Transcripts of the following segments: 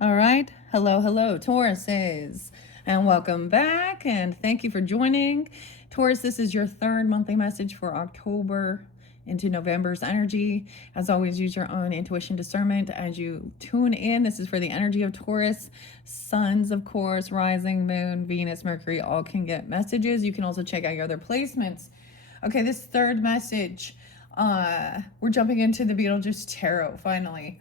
All right. Hello, Tauruses. And welcome back. And thank you for joining. Taurus, this is your third monthly message for October into November's energy. As always, use your own intuition discernment as you tune in. This is for the energy of Taurus. Suns, of course, rising, moon, Venus, Mercury, all can get messages. You can also check out your other placements. Okay, this third message, we're jumping into the Beetlejuice Tarot finally.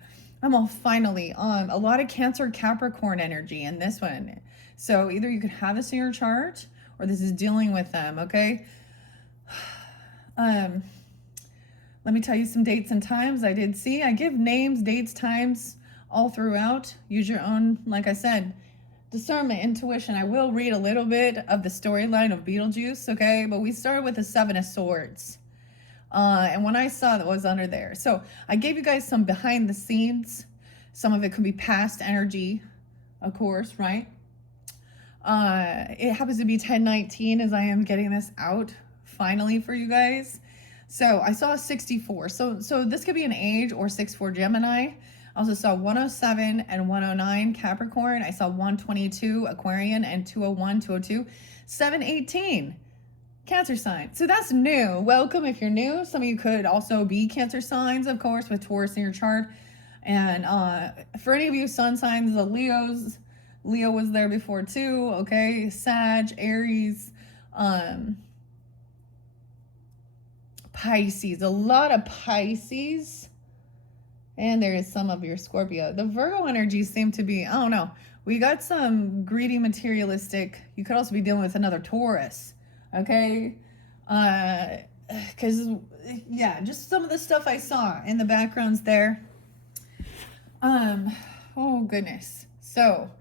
Finally, a lot of Cancer Capricorn energy in this one. So either you could have this in your chart or this is dealing with them, okay? Let me tell you some dates and times I did see. I give names, dates, times all throughout. Use your own, like I said, discernment, intuition. I will read a little bit of the storyline of Beetlejuice, okay? But we started with the Seven of Swords. And when I saw that was under there. So I gave you guys some behind the scenes. Some of it could be past energy, of course, right? It happens to be 10/19 as I am getting this out finally for you guys. So I saw 64. So this could be an age or 6/4 Gemini. I also saw 107 and 109 Capricorn. I saw 122 Aquarian and 201, 202, 718. Cancer sign. So that's new. Welcome if you're new. Some of you could also be Cancer signs, of course, with Taurus in your chart. And for any of you sun signs, the Leos, Leo was there before too, okay? Sag, Aries, Pisces, a lot of Pisces. And there is some of your Scorpio. The Virgo energies seem to be, I don't know. We got some greedy, materialistic. You could also be dealing with another Taurus. Okay, because yeah, just some of the stuff I saw in the backgrounds there. Oh goodness. So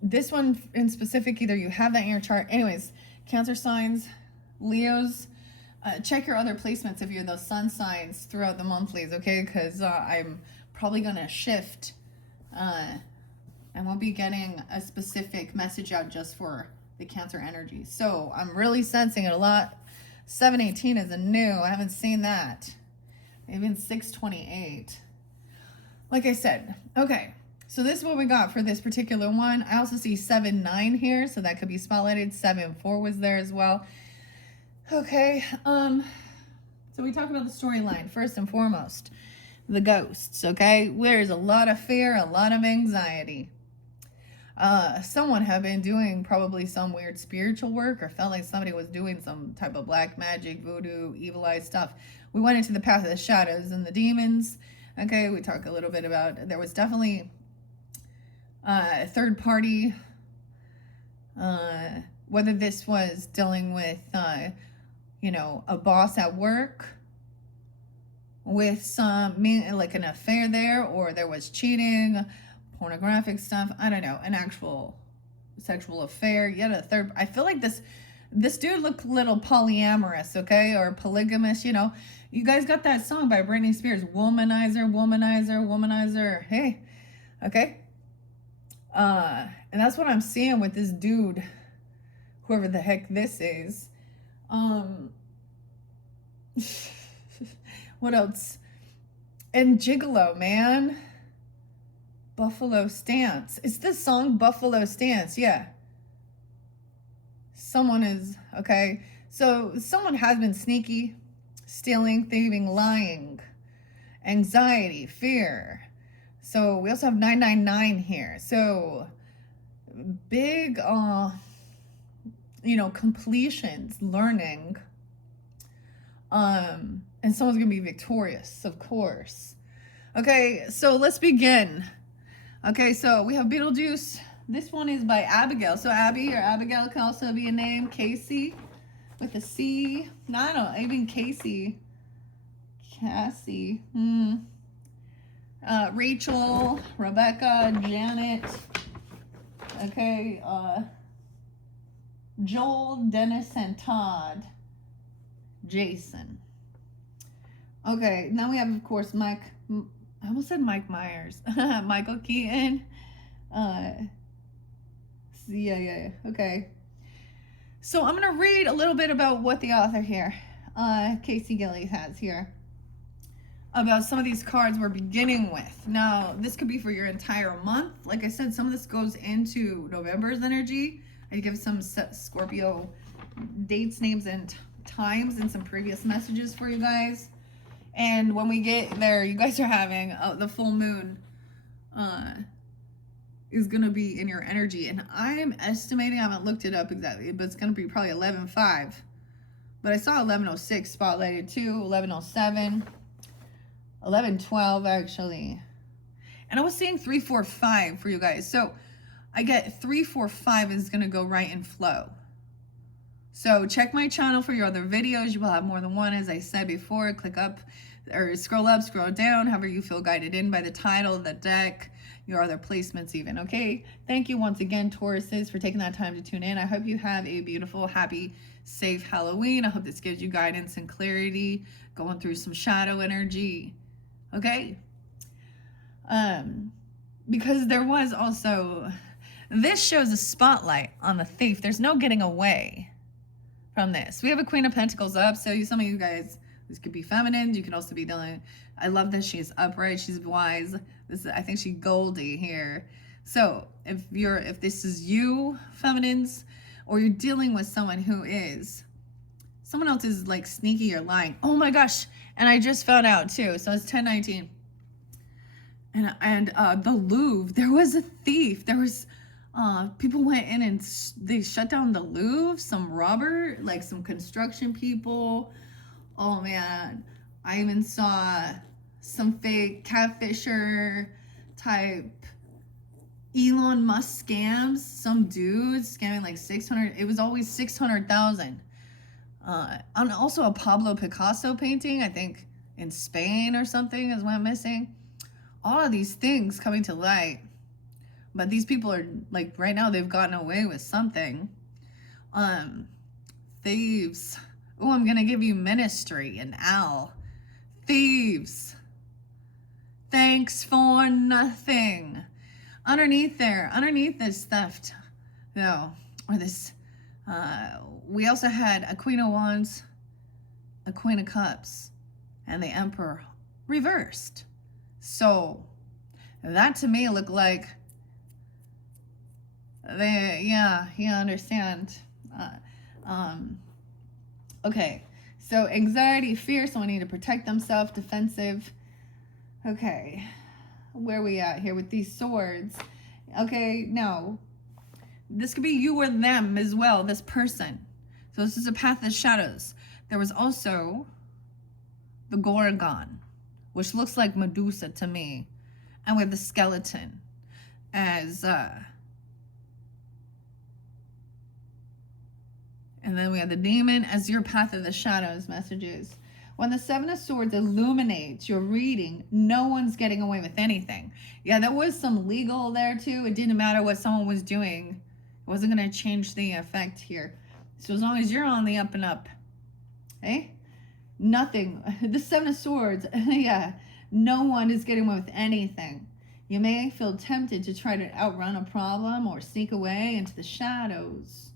this one in specific, either you have that in your chart. Anyways, Cancer signs, Leos, check your other placements if you're those sun signs throughout the monthlies, okay? Because I'm probably gonna shift, and we'll be getting a specific message out just for the Cancer energy. So I'm really sensing it a lot. 718 is a new. I haven't seen that. Even 628. Like I said, okay. So this is what we got for this particular one. I also see 7-9 here, so that could be spotlighted. 7-4 was there as well. Okay. So we talk about the storyline first and foremost. The ghosts, okay? There's a lot of fear, a lot of anxiety. Someone had been doing probably some weird spiritual work or felt like somebody was doing some type of black magic, voodoo, evil eye stuff. We went into the path of the shadows and the demons. Okay, we talk a little bit about, there was definitely a third party, whether this was dealing with, a boss at work with some, like an affair there, or there was cheating, pornographic stuff, I don't know, an actual sexual affair. Yet a third, I feel like this dude looked a little polyamorous, okay, or polygamous. You guys got that song by Britney Spears, Womanizer, Womanizer, Womanizer. Hey, okay. And that's what I'm seeing with this dude, whoever the heck this is. What else? And Gigolo, man. Buffalo Stance. It's this song, Buffalo Stance. Yeah. Someone is, okay. So someone has been sneaky, stealing, thieving, lying, anxiety, fear. So we also have 999 here. So big, completions, learning. And someone's going to be victorious, of course. Okay, so let's begin. Okay, so we have Beetlejuice. This one is by Abigail. So Abby or Abigail can also be a name. Casey with a C. No, I don't know. Even Casey. Cassie. Rachel, Rebecca, Janet. Okay, Joel, Dennis, and Todd. Jason. Okay, now we have, of course, Mike. I almost said Mike Myers. Michael Keaton. Yeah. Okay. So I'm going to read a little bit about what the author here, Casey Gillies, has here. about some of these cards we're beginning with. Now, this could be for your entire month. Like I said, some of this goes into November's energy. I give some Scorpio dates, names, and times in some previous messages for you guys. And when we get there, you guys are having the full moon is going to be in your energy. And I'm estimating, I haven't looked it up exactly, but it's going to be probably 11:05. But I saw 11:06 spotlighted too, 11:07, 11:12 actually. And I was saying 345 for you guys. So I get 345 is going to go right in flow. So check my channel for your other videos. You will have more than one, as I said before. Click up or scroll up, scroll down, however you feel guided in by the title, the deck, your other placements even, okay? Thank you once again, Tauruses, for taking that time to tune in. I hope you have a beautiful, happy, safe Halloween. I hope this gives you guidance and clarity, going through some shadow energy, okay? Because there was also, this shows a spotlight on the thief. There's no getting away from this. We have a Queen of Pentacles up, so some of you guys, this could be feminine. You can also be dealing, I love that she's upright, she's wise. This, I think she's Goldie here. So if this is you, feminines, or you're dealing with someone who is, someone else is like sneaky or lying. Oh my gosh, and I just found out too, so it's 10:19. And the Louvre, there was a thief. There was, people went in and they shut down the Louvre, some robber, like some construction people. Oh man, I even saw some fake catfisher type Elon Musk scams. Some dudes scamming like 600, it was always 600,000. And also a Pablo Picasso painting, I think in Spain or something is what I'm missing. All of these things coming to light. But these people are like, right now they've gotten away with something. Thieves. Oh, I'm gonna give you ministry and Al. Thieves. Thanks for nothing. Underneath this theft, though, or this, we also had a Queen of Wands, a Queen of Cups, and the Emperor reversed. So that to me looked like you understand. Okay, so anxiety, fear, someone need to protect themselves, defensive. Okay, where are we at here with these swords? Okay, no, this could be you or them as well, this person. So this is a path of shadows. There was also the Gorgon, which looks like Medusa to me, and with the skeleton as and then we have the demon as your path of the shadows messages. When the Seven of Swords illuminates your reading, no one's getting away with anything. Yeah, there was some legal there too. It didn't matter what someone was doing. It wasn't going to change the effect here. So as long as you're on the up and up, okay? Nothing. The Seven of Swords, yeah, no one is getting away with anything. You may feel tempted to try to outrun a problem or sneak away into the shadows,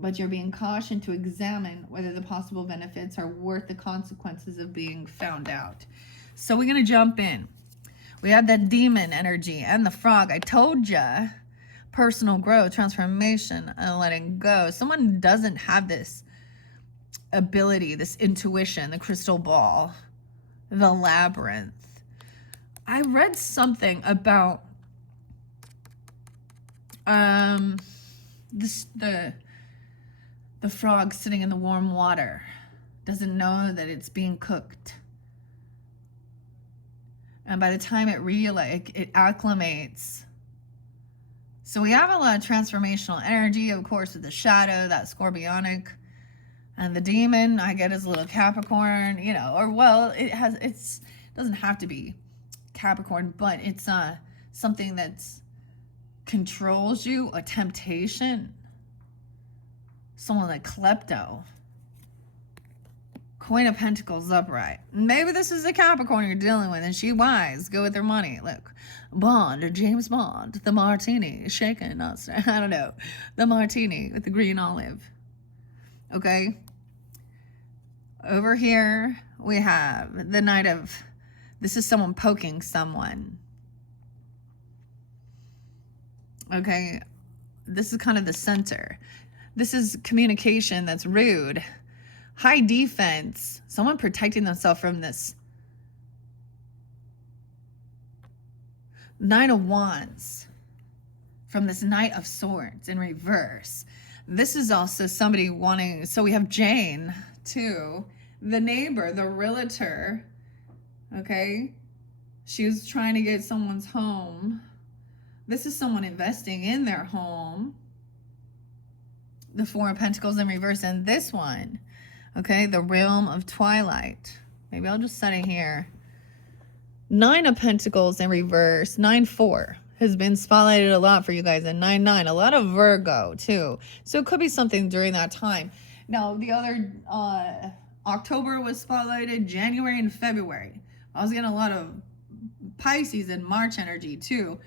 but you're being cautioned to examine whether the possible benefits are worth the consequences of being found out. So we're going to jump in. We have that demon energy and the frog. I told you, personal growth, transformation, and letting go. Someone doesn't have this ability, this intuition, the crystal ball, the labyrinth. I read something about the frog sitting in the warm water doesn't know that it's being cooked. And by the time it acclimates. So we have a lot of transformational energy, of course, with the shadow, that scorpionic. And the demon, I get as a little Capricorn, you know, or well, it's doesn't have to be Capricorn, but it's something that's controls you, a temptation. Someone like klepto. Queen of Pentacles upright. Maybe this is a Capricorn you're dealing with, and she wise. Go with their money. Look, Bond or James Bond, the martini, shaken, not I don't know, the martini with the green olive. Okay. Over here we have the Knight of This is someone poking someone. Okay, this is kind of the center. This is communication that's rude. High defense. Someone protecting themselves from this. Nine of Wands. From this Knight of Swords in reverse. This is also somebody wanting, so we have Jane too. The neighbor, the realtor. Okay. She was trying to get someone's home. This is someone investing in their home. The Four of Pentacles in reverse. And this one, okay, the Realm of Twilight. Maybe I'll just set it here. Nine of Pentacles in reverse. 9-4 has been spotlighted a lot for you guys. And 9-9, a lot of Virgo too. So it could be something during that time. Now, the other, October was spotlighted, January and February. I was getting a lot of Pisces and March energy too.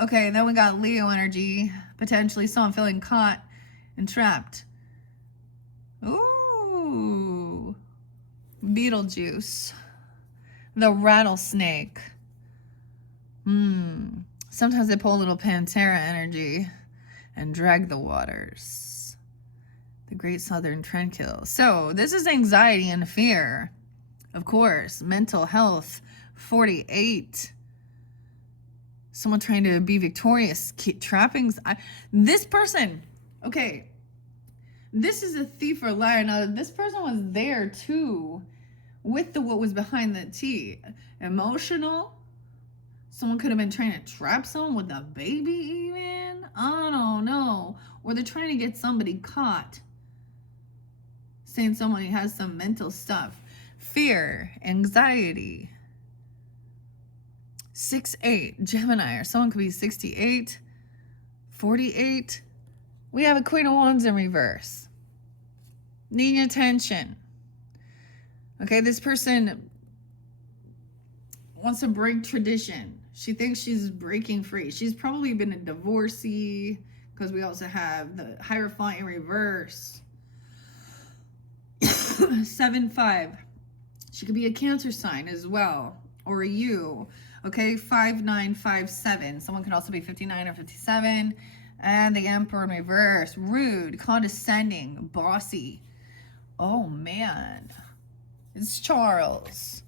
Okay, then we got Leo energy. Potentially someone feeling caught and trapped. Ooh. Beetlejuice. The rattlesnake. Sometimes they pull a little Pantera energy and drag the waters. The Great Southern Trendkill. So this is anxiety and fear. Of course. Mental health. 48. Someone trying to be victorious. Trappings. This person. Okay. This is a thief or liar. Now, this person was there too with what was behind the T. Emotional. Someone could have been trying to trap someone with a baby even. I don't know. Or they're trying to get somebody caught. Saying somebody has some mental stuff. Fear. Anxiety. 6-8. Gemini. Or someone could be 68. 48. We have a Queen of Wands in reverse. Needing attention. Okay, this person wants to break tradition. She thinks she's breaking free. She's probably been a divorcee because we also have the Hierophant in reverse. 7-5. She could be a Cancer sign as well, or a you. Okay, 5-9-5-7. Someone could also be 59 or 57. And the Emperor in reverse. Rude, condescending, bossy. Oh, man. It's Charles.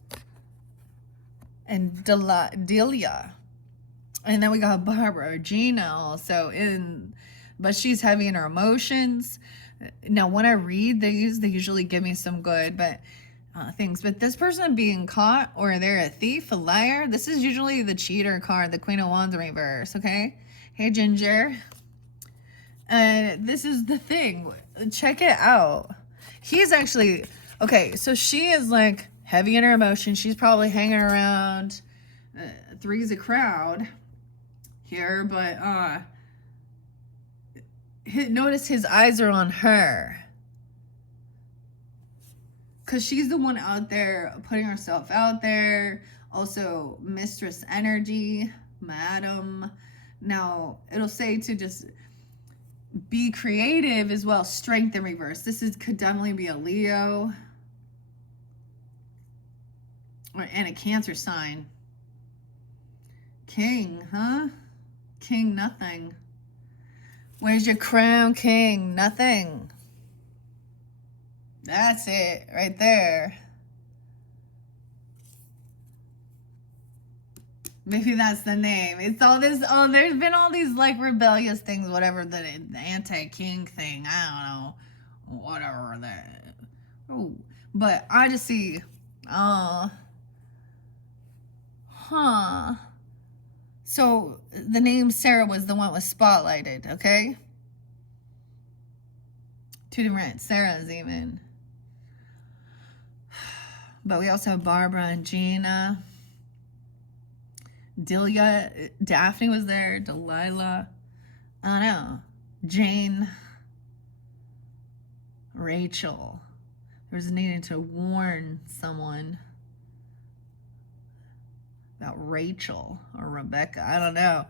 And Delia. And then we got Barbara, Gina also but she's heavy in her emotions. Now, when I read these, they usually give me some good, things. But this person being caught, or they're a thief, a liar, this is usually the cheater card, the Queen of Wands in reverse, okay? Hey, Ginger. This is the thing. Check it out. He's actually, okay, so she is like heavy in her emotions. She's probably hanging around three's a crowd here, but notice his eyes are on her. Because she's the one out there putting herself out there. Also, mistress energy, madam. Now, it'll say to just be creative as well. Strength in reverse. Could definitely be a Leo. And a Cancer sign. King, huh? King, nothing. Where's your crown, King? Nothing. That's it right there. Maybe that's the name. It's all this. Oh, there's been all these like rebellious things, whatever, the anti-king thing. I don't know. Whatever that. Oh, but I just see. So the name Sarah was the one that was spotlighted, okay? Two different Sarahs even. But we also have Barbara and Gina. Delia, Daphne was there. Delilah. I don't know. Jane. Rachel. There was needing to warn someone about Rachel or Rebecca. I don't know.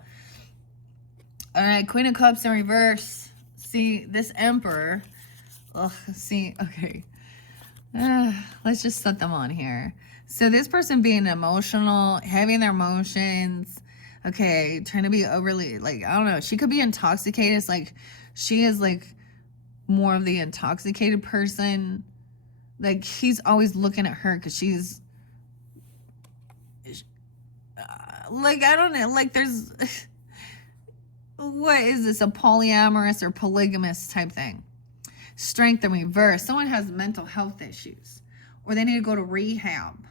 All right, Queen of Cups in reverse. See, this Emperor. Ugh, see, okay. Let's just set them on here. So this person being emotional, having their emotions, okay, trying to be overly, like, I don't know, she could be intoxicated. It's like she is like more of the intoxicated person. Like he's always looking at her because she's like, I don't know, like there's what is this, a polyamorous or polygamous type thing? Strength in reverse. Someone has mental health issues or they need to go to rehab.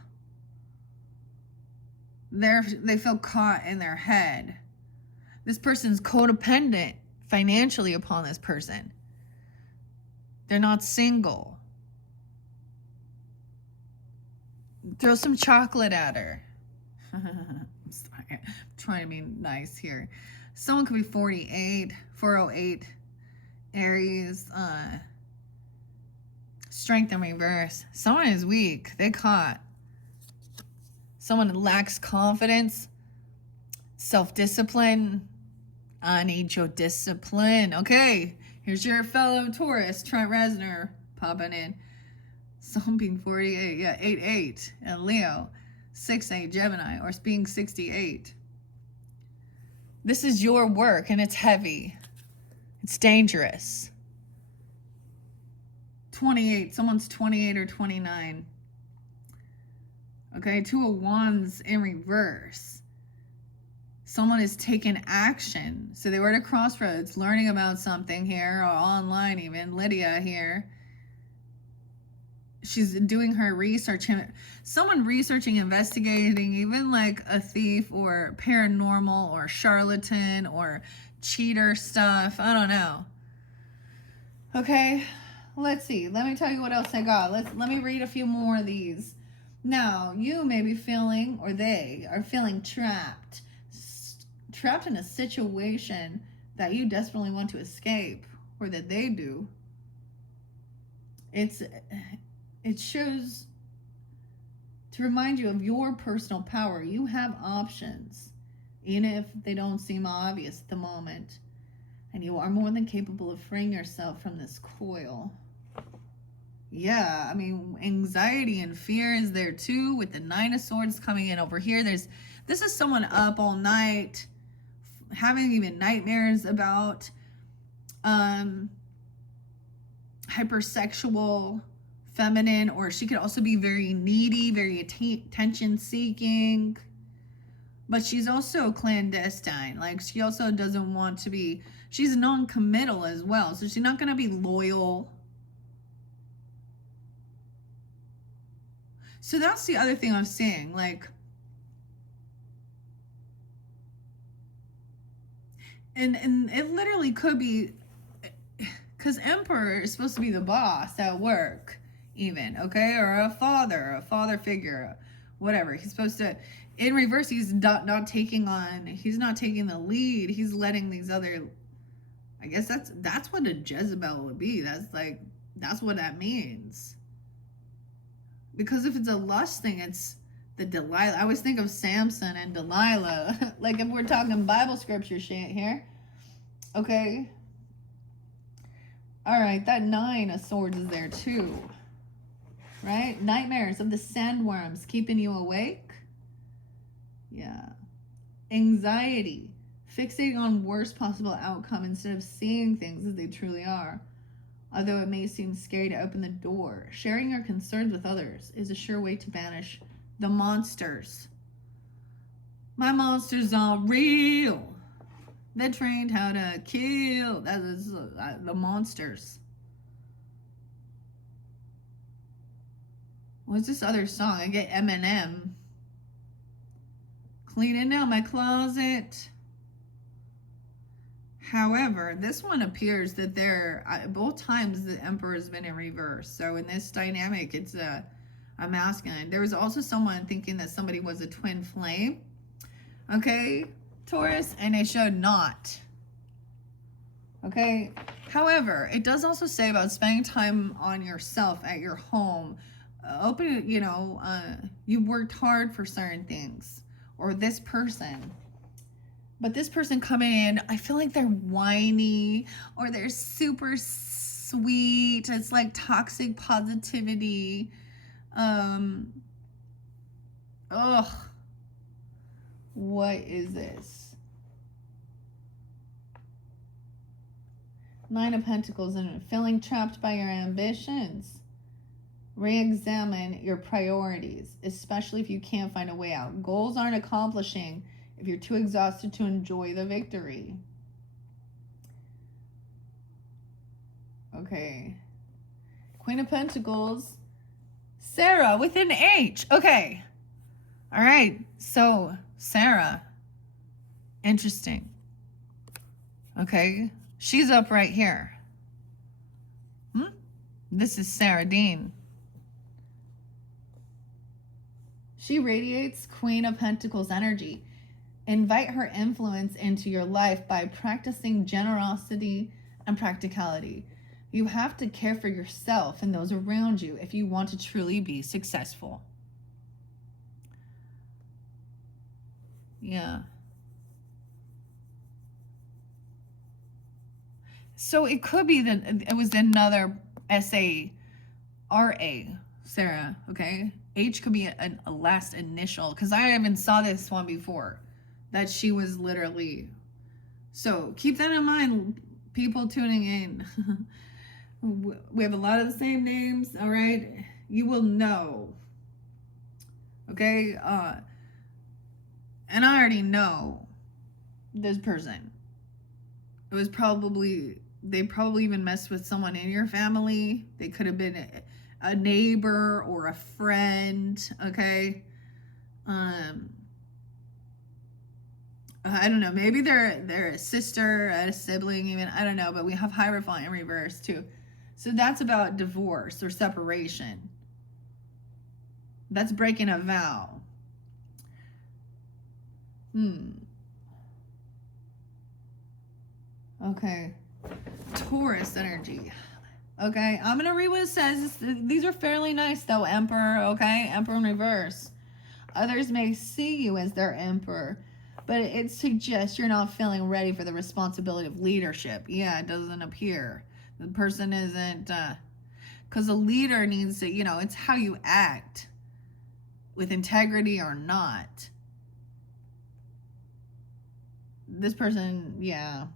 They feel caught in their head. This person's codependent financially upon this person. They're not single. Throw some chocolate at her. I'm sorry. I'm trying to be nice here. Someone could be 48, 408, Aries, strength in reverse. Someone is weak. They caught. Someone lacks confidence, self-discipline. I need your discipline. Okay, here's your fellow Taurus, Trent Reznor, popping in. Someone being 48, yeah, 8-8, and Leo, 6-8, Gemini, or being 68. This is your work, and it's heavy. It's dangerous. 28, someone's 28 or 29. Okay, 2 of Wands in reverse. Someone is taking action. So they were at a crossroads, learning about something here, or online even. Lydia here. She's doing her research. Someone researching, investigating, even like a thief or paranormal or charlatan or cheater stuff. I don't know. Okay, let's see. Let me tell you what else I got. Let me read a few more of these. Now, you may be feeling, or they are feeling trapped in a situation that you desperately want to escape, or that they do. It shows to remind you of your personal power. You have options, even if they don't seem obvious at the moment. And you are more than capable of freeing yourself from this coil. Yeah, I mean, anxiety and fear is there too, with the 9 of Swords coming in over here. This is someone up all night, having even nightmares about hypersexual, feminine, or she could also be very needy, very attention seeking. But she's also clandestine. Like, she also doesn't want to be, she's non-committal as well. So she's not going to be loyal. So that's the other thing I'm saying. Like, and it literally could be, because Emperor is supposed to be the boss at work, even, okay? Or a father figure, whatever. He's supposed to, in reverse, he's not taking the lead. He's letting these other, I guess that's what a Jezebel would be. That's what that means. Because if it's a lust thing, it's the Delilah. I always think of Samson and Delilah. Like, if we're talking Bible scripture shit here. Okay. All right, that 9 of Swords is there too. Right? Nightmares of the sandworms keeping you awake. Yeah. Anxiety. Fixating on worst possible outcome instead of seeing things as they truly are. Although it may seem scary to open the door, sharing your concerns with others is a sure way to banish the monsters. My monsters are real. They're trained how to kill. That is the monsters. What's this other song? I get Eminem. Cleaning out my closet. However, this one appears that both times the Emperor has been in reverse. So in this dynamic, it's a masculine. There was also someone thinking that somebody was a twin flame. Okay, Taurus, and it showed not. Okay, however, it does also say about spending time on yourself at your home. You've worked hard for certain things, or this person. But this person coming in, I feel like they're whiny, or they're super sweet. It's like toxic positivity. Ugh. What is this? Nine of Pentacles and feeling trapped by your ambitions. Re-examine your priorities, especially if you can't find a way out. Goals aren't accomplishing if you're too exhausted to enjoy the victory. Okay. Queen of Pentacles. Sarah with an H. Okay. All right. So, Sarah. Interesting. Okay. She's up right here. This is Sarah Dean. She radiates Queen of Pentacles energy. Invite her influence into your life by practicing generosity and practicality. You have to care for yourself and those around you if you want to truly be successful. Yeah. So it could be that it was another S-A-R-A, Sarah, okay? H could be a last initial, because I even saw this one before, that she was literally. So keep that in mind, people tuning in. We have a lot of the same names, all right? You will know, okay? And I already know this person. It was probably, they probably even messed with someone in your family. They could have been a neighbor or a friend, okay? I don't know, maybe they're a sister, a sibling even, I don't know, but we have Hierophant in reverse too. So that's about divorce or separation. That's breaking a vow. Okay. Taurus energy. Okay, I'm going to read what it says. These are fairly nice though, Emperor, okay? Emperor in reverse. Others may see you as their emperor, but it suggests you're not feeling ready for the responsibility of leadership. Yeah, it doesn't appear. The person isn't, because a leader needs to, you know, it's how you act with integrity or not. This person, yeah.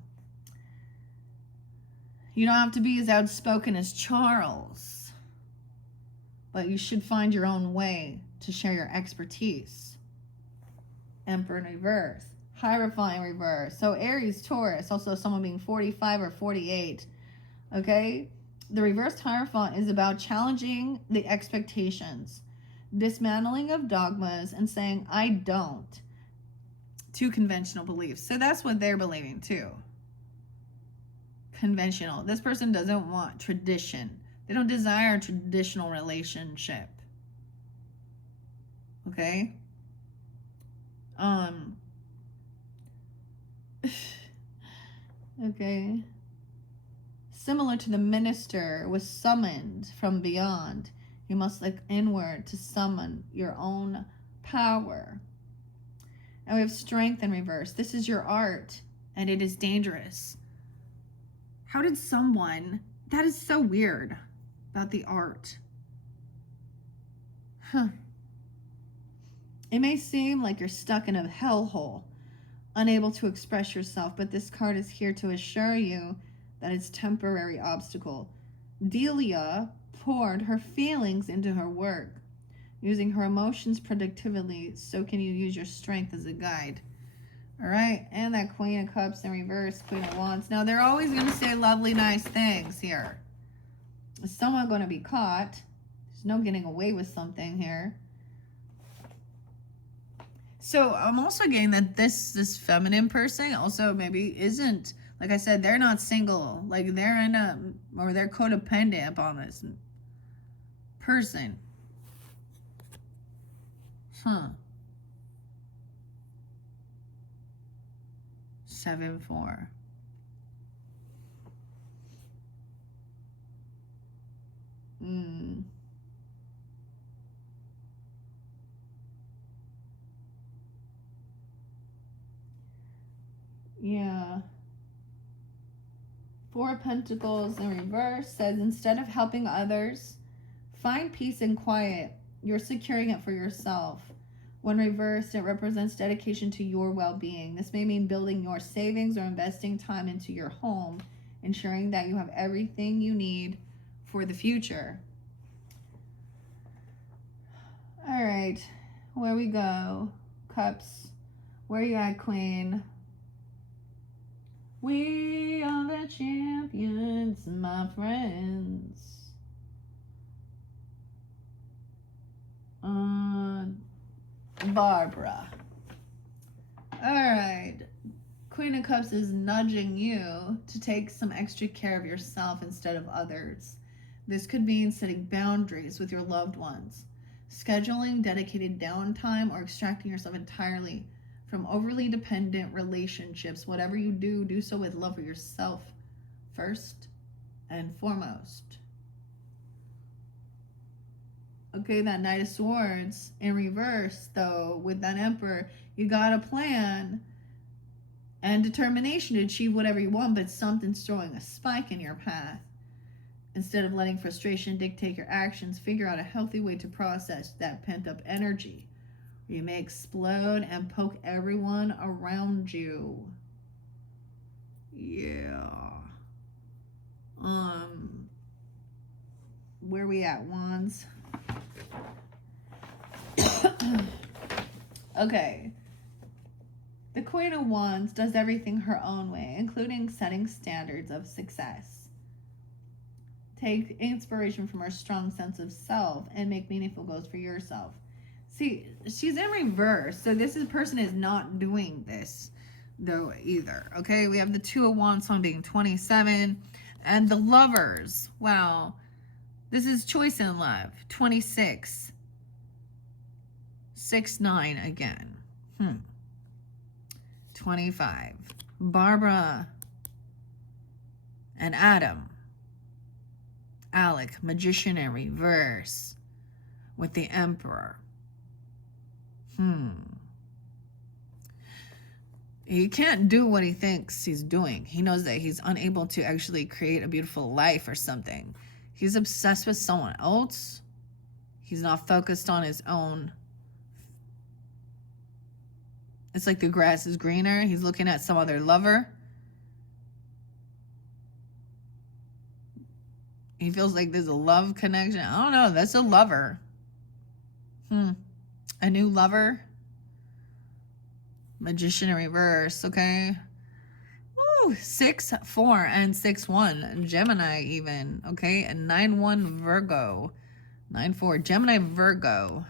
You don't have to be as outspoken as Charles, but you should find your own way to share your expertise. Emperor in reverse. Hierophant in reverse. So Aries, Taurus, also someone being 45 or 48. Okay? The reversed Hierophant is about challenging the expectations, dismantling of dogmas, and saying, I don't, to conventional beliefs. So that's what they're believing too. Conventional. This person doesn't want tradition. They don't desire a traditional relationship. Okay? Okay. Similar to the minister was summoned from beyond, you must look inward to summon your own power. And we have strength in reverse. This is your art, and it is dangerous. How did someone, that is so weird about the art. It may seem like you're stuck in a hellhole, unable to express yourself, but this card is here to assure you that it's temporary obstacle. Delia poured her feelings into her work. Using her emotions productively, so can you use your strength as a guide. All right, and that Queen of Cups in reverse, Queen of Wands. Now, they're always going to say lovely, nice things here. Is someone going to be caught? There's no getting away with something here. So I'm also getting that this feminine person also maybe isn't, like I said, they're not single. Like they're in a, or they're codependent upon this person. 7-4. Yeah. Four of Pentacles in reverse says, instead of helping others, find peace and quiet. You're securing it for yourself. When reversed, it represents dedication to your well-being. This may mean building your savings or investing time into your home, ensuring that you have everything you need for the future. All right, where we go? Cups. Where you at, Queen? We are the champions, my friends. Barbara. All right. Queen of Cups is nudging you to take some extra care of yourself instead of others. This could mean setting boundaries with your loved ones, scheduling dedicated downtime, or extracting yourself entirely from overly dependent relationships. Whatever you do, do so with love for yourself first and foremost. Okay, that Knight of Swords in reverse, though, with that Emperor, you got a plan and determination to achieve whatever you want, but something's throwing a spike in your path. Instead of letting frustration dictate your actions, figure out a healthy way to process that pent-up energy. You may explode and poke everyone around you. Yeah. Where we at, Wands? Okay. The Queen of Wands does everything her own way, including setting standards of success. Take inspiration from her strong sense of self and make meaningful goals for yourself. See, she's in reverse, so this person is not doing this, though, either. Okay, we have the Two of Wands song being 27, and the Lovers. Wow, this is choice in love. 26. 6-9 again. 25. Barbara and Adam. Alec, Magician in reverse with the Emperor. He can't do what he thinks he's doing. He knows that he's unable to actually create a beautiful life or something. He's obsessed with someone else. He's not focused on his own. It's like the grass is greener. He's looking at some other lover. He feels like there's a love connection. I don't know. That's a lover. A new lover. Magician in reverse. Okay. Ooh, 6-4 and 6-1. Gemini even. Okay. And 9-1 Virgo. 9-4. Gemini Virgo.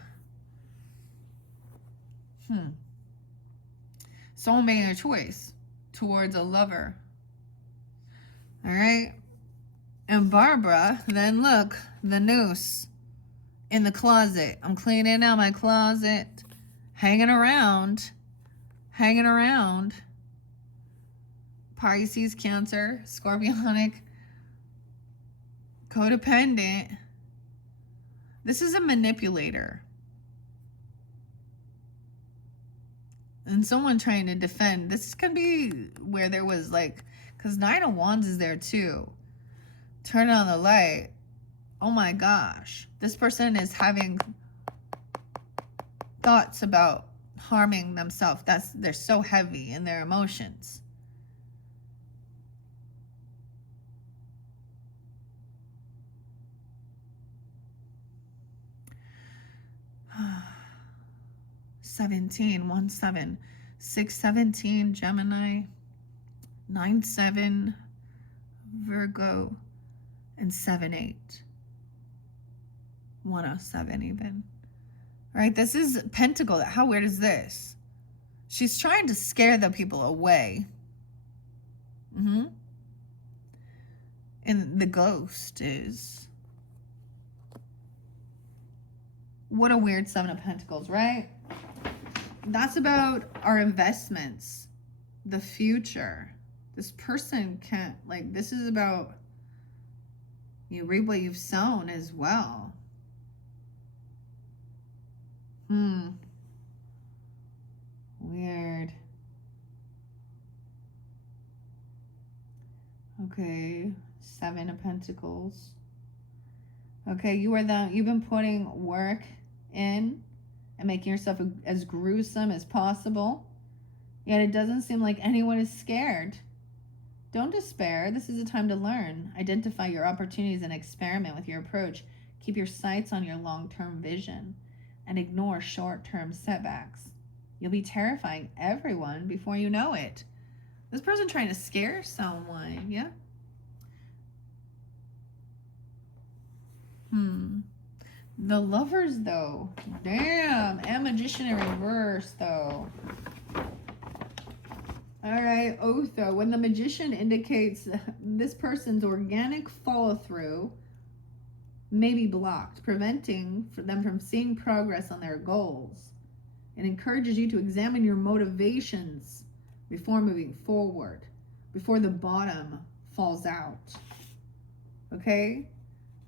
Someone made a choice towards a lover. All right. And Barbara, then look, the noose in the closet. I'm cleaning out my closet. Hanging around. Pisces, Cancer, Scorpionic, codependent. This is a manipulator. And someone trying to defend. This can be where there was like, because Nine of Wands is there too. Turn on the light. Oh my gosh. This person is having thoughts about harming themselves. They're so heavy in their emotions. Seventeen, 1-7, 6-17, Gemini, 9-7, Virgo, and 7-8, 107 even. All right, this is Pentacle. How weird is this? She's trying to scare the people away. And the Ghost is... What a weird Seven of Pentacles, right? That's about our investments, the future. This person can't, like, this is about you reap what you've sown as well. Weird. Okay, 7 of Pentacles. Okay, you've been putting work in and making yourself as gruesome as possible. Yet it doesn't seem like anyone is scared. Don't despair. This is a time to learn. Identify your opportunities and experiment with your approach. Keep your sights on your long-term vision and ignore short-term setbacks. You'll be terrifying everyone before you know it. This person trying to scare someone, yeah? The Lovers, though. Damn. And Magician in reverse, though. All right, Otho. When the Magician indicates this person's organic follow-through may be blocked, preventing them from seeing progress on their goals. It encourages you to examine your motivations before moving forward, before the bottom falls out. Okay?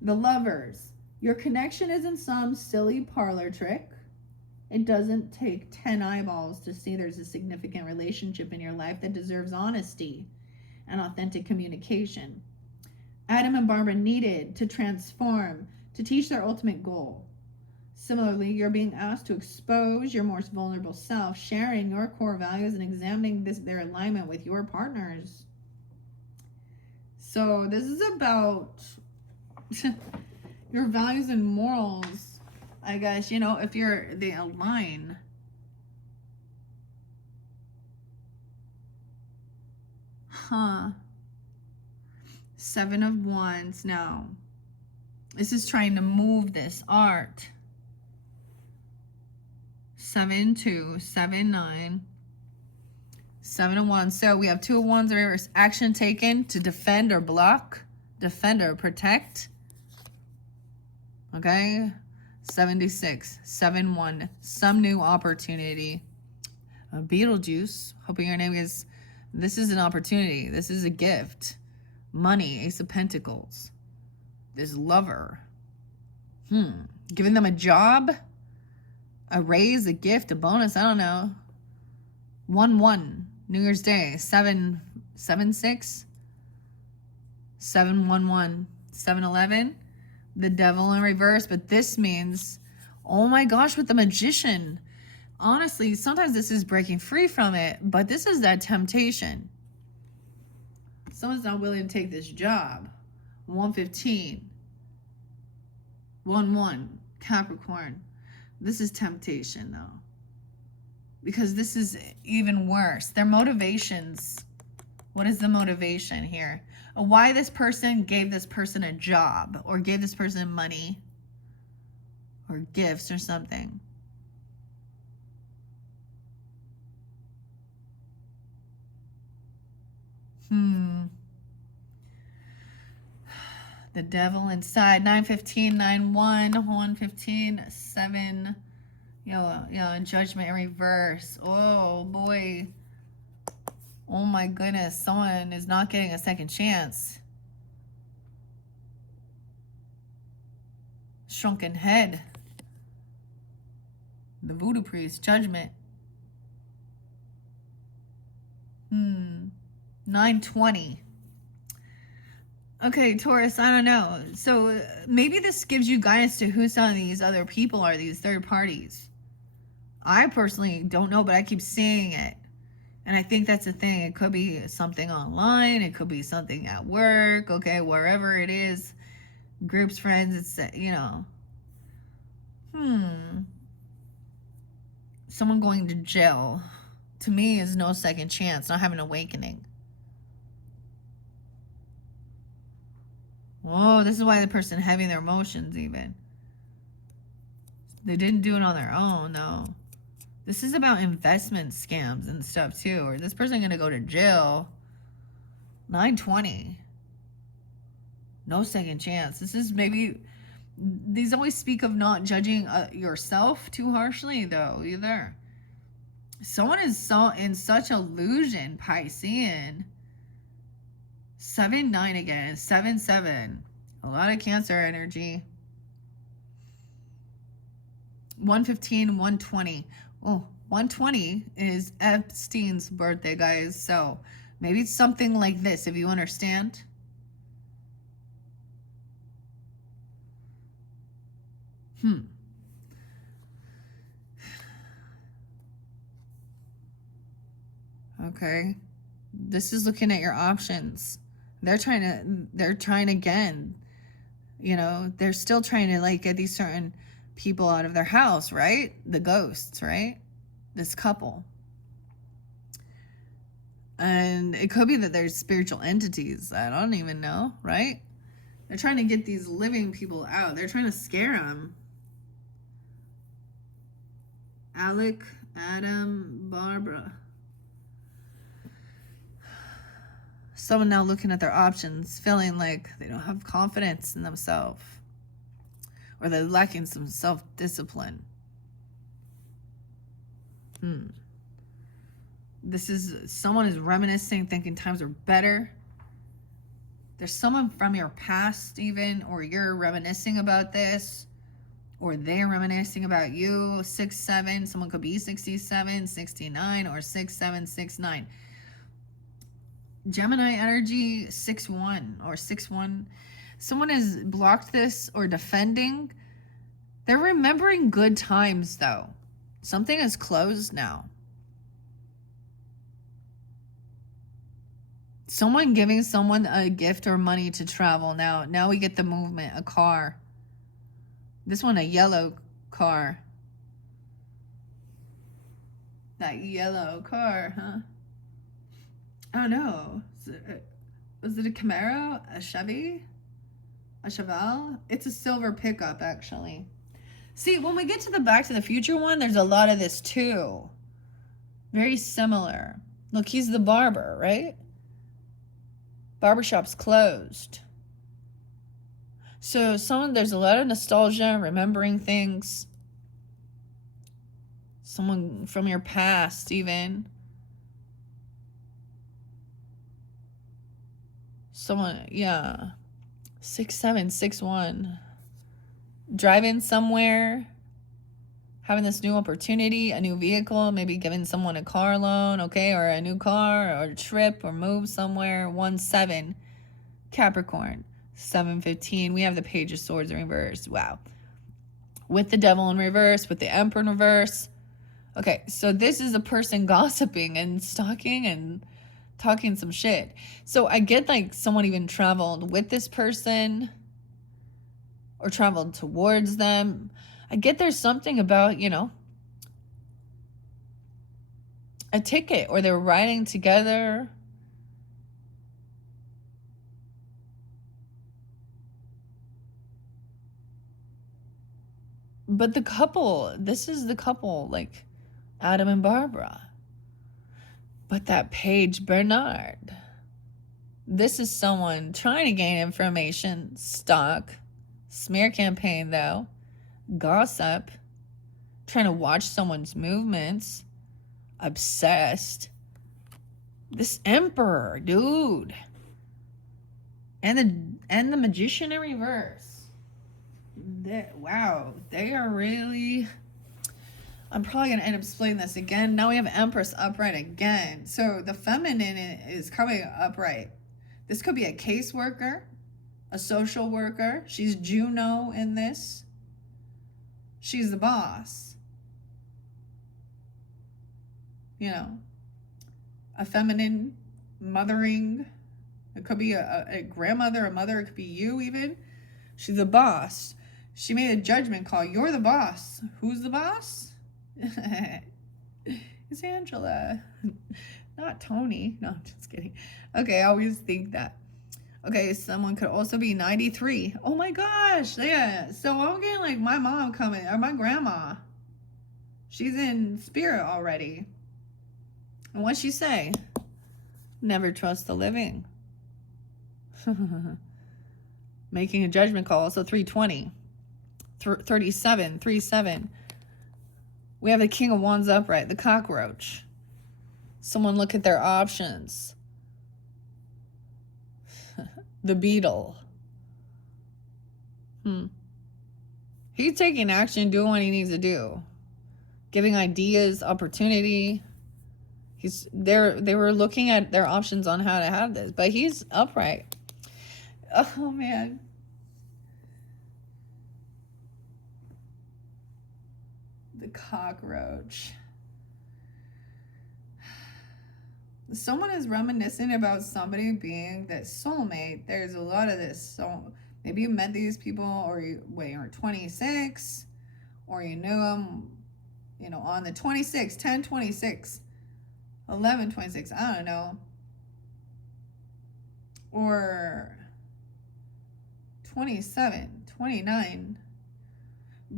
The Lovers. Your connection isn't some silly parlor trick. It doesn't take 10 eyeballs to see there's a significant relationship in your life that deserves honesty and authentic communication. Adam and Barbara needed to transform to teach their ultimate goal. Similarly, you're being asked to expose your most vulnerable self, sharing your core values and examining their alignment with your partners. So this is about your values and morals, I guess, you know, if they align. Huh. 7 of Wands. Now, this is trying to move this art. 7, 2, 7, 9. 7 of Wands. So we have 2 of Wands reverse. Action taken to defend or block. Defend or protect. Okay. 76. 7, 1. Some new opportunity. Beetlejuice. Hoping your name is... This is an opportunity. This is a gift. Money. Ace of Pentacles. This lover. Giving them a job. A raise. A gift. A bonus. I don't know. 1, 1. New Year's Day. 7, 7, 6. 7, 1, 1. 7, 11. The Devil in reverse. But this means, oh my gosh, with the Magician. Honestly, sometimes this is breaking free from it, but this is that temptation. Someone's not willing to take this job. 115. 1, 1. Capricorn. This is temptation, though. Because this is even worse. Their motivations. What is the motivation here? Why this person gave this person a job or gave this person money or gifts or something. The Devil inside. 915, 91, 115, 7. And Judgment in reverse. Oh boy. Oh my goodness. Someone is not getting a second chance. Shrunken head. The voodoo priest. Judgment. 920. Okay, Taurus, I don't know. So maybe this gives you guidance to who some of these other people are, these third parties. I personally don't know, but I keep seeing it. And I think that's the thing. It could be something online. It could be something at work. Okay, wherever it is. Groups, friends, it's, Someone going to jail, to me, is no second chance. Not having an awakening. Whoa, this is why the person having their emotions even. They didn't do it on their own, no. This is about investment scams and stuff too. Or this person gonna go to jail. 920. No second chance. This is maybe... These always speak of not judging yourself too harshly though, either. Someone is in such illusion, Piscean. 7, 9 again. 7, 7. A lot of Cancer energy. 115, 120. Oh, 120 is Epstein's birthday, guys. So maybe it's something like this, if you understand. Okay. This is looking at your options. They're trying again. You know, they're still trying to like get these certain people out of their house, right? The ghosts, right? This couple. And it could be that there's spiritual entities. I don't even know, right? They're trying to get these living people out. They're trying to scare them. Alec, Adam, Barbara. Someone now looking at their options, feeling like they don't have confidence in themselves. Or they're lacking some self-discipline. Someone is reminiscing, thinking times are better. There's someone from your past even, or you're reminiscing about this, or they're reminiscing about you. 6'7", someone could be 67, 69, or 6769. Gemini energy, 6'1" or 6'1". Someone has blocked this or defending. They're remembering good times though. Something is closed now. Someone giving someone a gift or money to travel now. Now we get the movement, a car. This one, a yellow car. That yellow car, huh? I don't know. Was it a Camaro? A Chevy? A Chevelle? It's a silver pickup, actually. See, when we get to the Back to the Future one, there's a lot of this too. Very similar. Look, he's the barber, right? Barbershop's closed. So there's a lot of nostalgia, remembering things. Someone from your past, even. Someone, yeah. 6'7", 6'1". Driving somewhere. Having this new opportunity, a new vehicle, maybe giving someone a car loan, okay, or a new car, or a trip, or move somewhere. 1-7, Capricorn. 7-15, we have the Page of Swords in reverse. Wow. With the Devil in reverse, with the Emperor in reverse. Okay, so this is a person gossiping and stalking and talking some shit. So I get like someone even traveled with this person or traveled towards them. I get there's something about, you know, a ticket, or they're riding together. But the couple, this is the couple, like Adam and Barbara. But that Page Bernard, this is someone trying to gain information, stalk, smear campaign though, gossip, trying to watch someone's movements, obsessed. This Emperor, dude. And the Magician in reverse. Wow, they are really... I'm probably going to end up splitting this again. Now we have Empress upright again. So the feminine is coming upright. This could be a caseworker, a social worker. She's Juno in this. She's the boss. You know, a feminine mothering. It could be a grandmother, a mother. It could be you even. She's the boss. She made a judgment call. You're the boss. Who's the boss? It's Angela. Not Tony. No, I'm just kidding. Okay, I always think that. Okay, someone could also be 93. Oh my gosh. Yeah. So I'm getting like my mom coming, or my grandma. She's in spirit already. And what'd she say? Never trust the living. Making a judgment call. So 320. 37. 37. We have the King of Wands upright, the cockroach. Someone look at their options. The beetle. He's taking action, doing what he needs to do. Giving ideas, opportunity. They were looking at their options on how to have this, but he's upright. Oh man. cockroach. Someone is reminiscing about somebody being their soulmate. There's a lot of this. So maybe you met these people, or you were 26, or you knew them, on the 26, 10, 26, 11, 26. I don't know. Or 27, 29.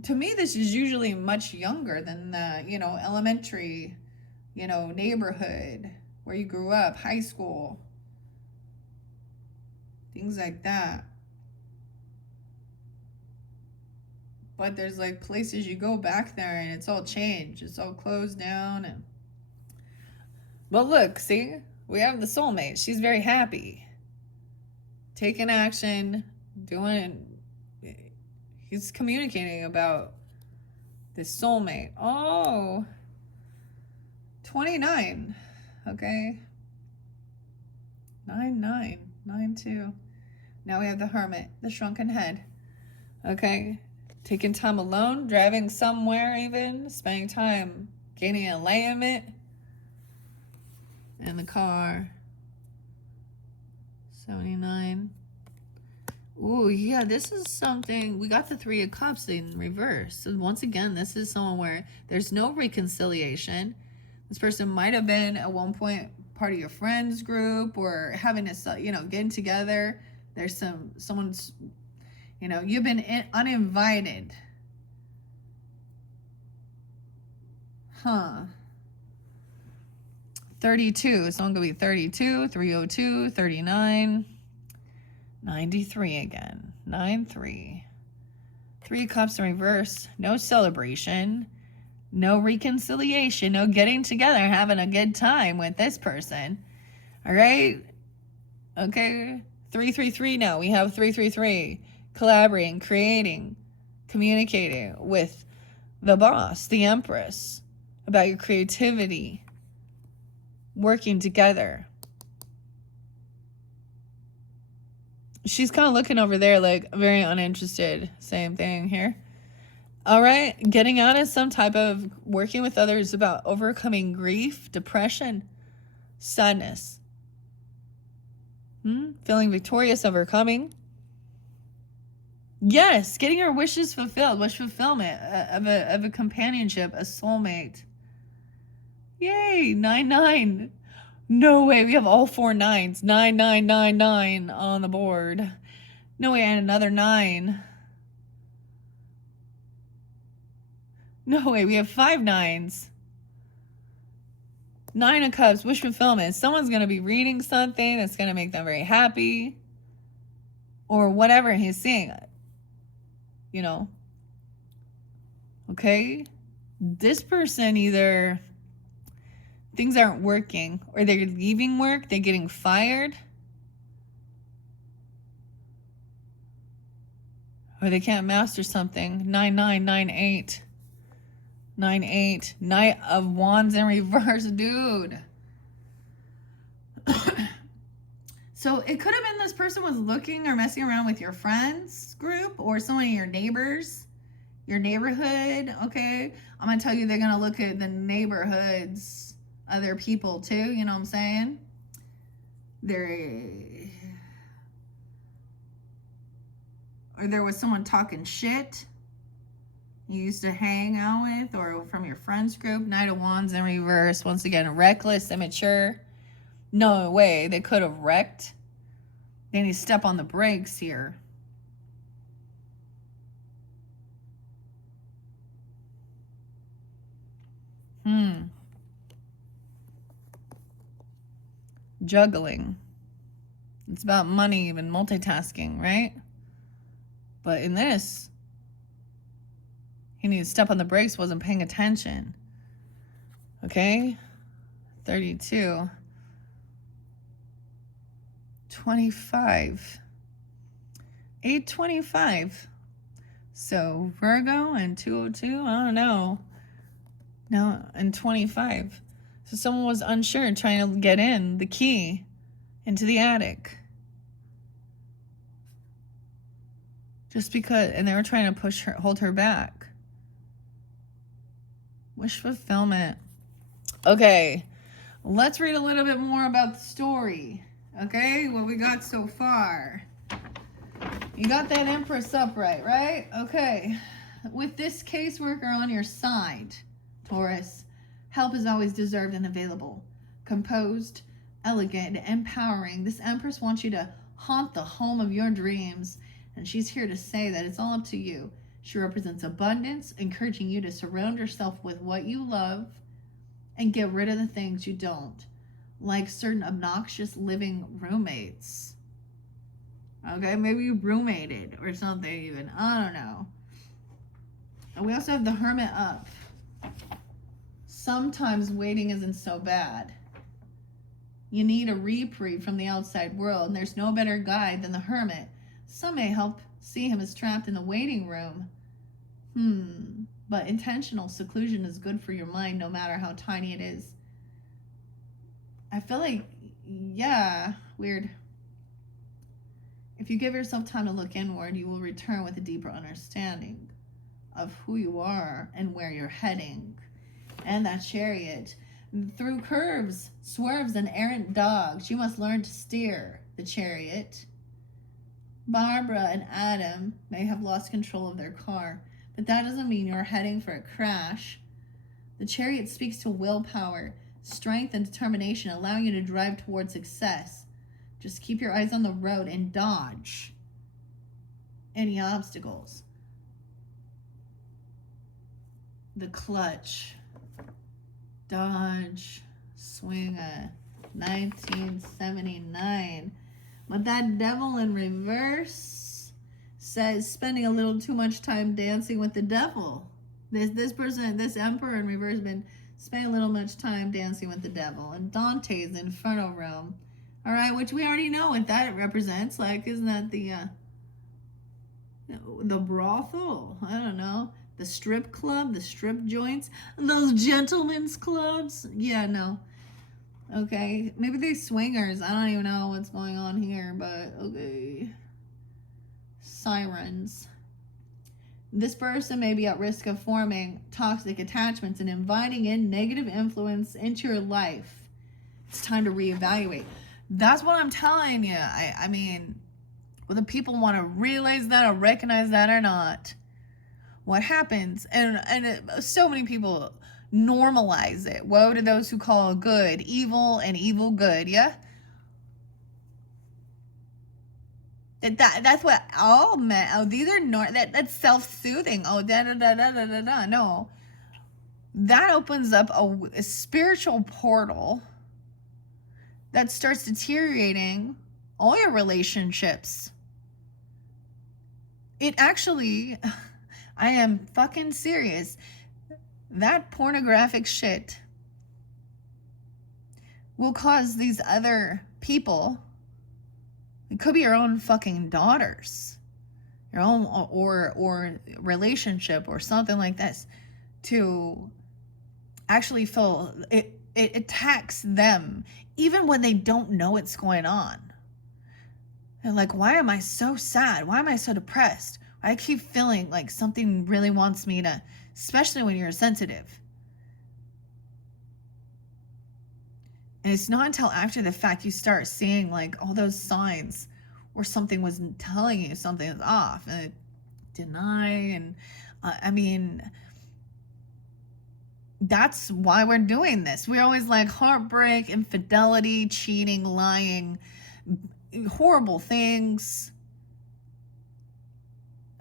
To me, this is usually much younger than the, elementary, neighborhood where you grew up, high school, things like that. But there's like places you go back there and it's all changed. It's all closed down. But look, see, we have the soulmate. She's very happy. Taking action, he's communicating about this soulmate. Oh, 29. Okay. 9-2. Now we have the hermit, the shrunken head. Okay. Taking time alone, driving somewhere even, spending time gaining enlightenment in the car. 79. Ooh, yeah, this is something. We got the 3 of Cups in reverse. So once again, this is someone where there's no reconciliation. This person might have been at one point part of your friends group, or having to, getting together. There's someone's, you've been uninvited. 32. Someone could be 32, 302, 39, 93 again. 9-3. 3 Cups in reverse. No celebration. No reconciliation. No getting together, having a good time with this person. All right? Okay. 3-3-3 now. We have 3-3-3. Collaborating, creating, communicating with the boss, the Empress, about your creativity, working together. She's kind of looking over there like very uninterested. Same thing here. All right. Getting out of some type of working with others about overcoming grief, depression, sadness. Feeling victorious, overcoming. Yes, getting your wishes fulfilled. Wish fulfillment of a companionship, a soulmate. Yay, 9-9. No way, we have all 4 9s. 9 on the board. No way, and another 9. No way, we have 5 9s. 9 of Cups, wish fulfillment. Someone's going to be reading something that's going to make them very happy. Or whatever he's seeing. Okay? This person either things aren't working, or they're leaving work, they're getting fired, or they can't master something. 9-9, 9-8. 9-8. Knight of Wands in reverse, dude. So it could have been this person was looking or messing around with your friends group, or someone of your neighbors, your neighborhood. Okay. I'm going to tell you, they're going to look at the neighborhoods, other people too. You know what I'm saying? Or there was someone talking shit you used to hang out with, or from your friends group. Knight of Wands in reverse. Once again, reckless, immature. No way. They could have wrecked. They need to step on the brakes here. Juggling. It's about money, even multitasking, right? But in this, he needed to step on the brakes, wasn't paying attention. Okay? 32. 25. 825. So Virgo and 202, I don't know. No, and 25. So someone was unsure, trying to get in the key into the attic. Just because, and they were trying to hold her back. Wish fulfillment. Okay, let's read a little bit more about the story. Okay, what we got so far. You got that Empress upright, right? Okay. With this caseworker on your side, Taurus, help is always deserved and available. Composed, elegant, empowering, this Empress wants you to haunt the home of your dreams, and she's here to say that it's all up to you. She represents abundance, encouraging you to surround yourself with what you love and get rid of the things you don't, like certain obnoxious living roommates. Okay, maybe you roommated or something even. I don't know. And we also have the Hermit up. Sometimes waiting isn't so bad. You need a reprieve from the outside world, and there's no better guide than the Hermit. Some may help see him as trapped in the waiting room. But intentional seclusion is good for your mind, no matter how tiny it is. I feel like, yeah, weird. If you give yourself time to look inward, you will return with a deeper understanding of who you are and where you're heading. And that Chariot, through curves, swerves, and errant dogs, you must learn to steer the Chariot. Barbara and Adam may have lost control of their car, but that doesn't mean you're heading for a crash. The Chariot speaks to willpower, strength, and determination, allowing you to drive towards success. Just keep your eyes on the road and dodge any obstacles. The Clutch. Dodge. Swing a 1979. But that Devil in reverse says spending a little too much time dancing with the devil. This person, this Emperor in reverse, been spending a little much time dancing with the devil. And Dante's Inferno Realm. All right, which we already know what that represents. Like, isn't that the brothel? I don't know. The strip club, the strip joints, those gentlemen's clubs. Yeah, no. Okay, maybe these swingers. I don't even know what's going on here, but okay. Sirens. This person may be at risk of forming toxic attachments and inviting in negative influence into your life. It's time to reevaluate. That's what I'm telling you. I mean, whether people want to realize that or recognize that or not, what happens, so many people normalize it. Woe to those who call good evil and evil good, yeah? That's what, oh man, oh, these are that's self-soothing. Oh, da-da-da-da-da-da-da. No. That opens up a spiritual portal that starts deteriorating all your relationships. It actually, I am fucking serious. That pornographic shit will cause these other people, it could be your own fucking daughters, your own or relationship or something like this, to actually feel it attacks them even when they don't know what's going on. They're like, why am I so sad? Why am I so depressed? I keep feeling like something really wants me to, especially when you're sensitive. And it's not until after the fact you start seeing like all those signs where something was telling you something is off, and deny, and I mean, that's why we're doing this. We're always like heartbreak, infidelity, cheating, lying, horrible things.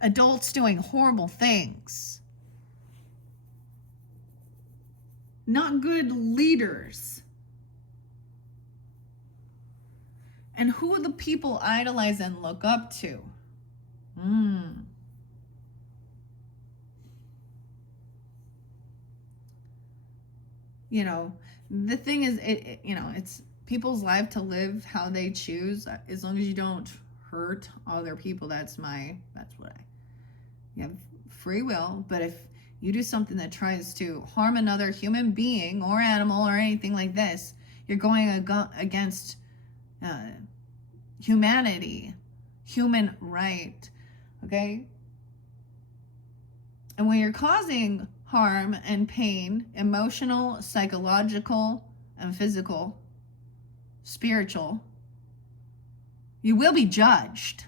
Adults doing horrible things. Not good leaders. And who the people idolize and look up to? You know, the thing is, it's people's life to live how they choose, as long as you don't hurt other people. You have free will. But if you do something that tries to harm another human being or animal or anything like this, you're going against humanity, human right, okay? And when you're causing harm and pain, emotional, psychological, and physical, spiritual. You will be judged.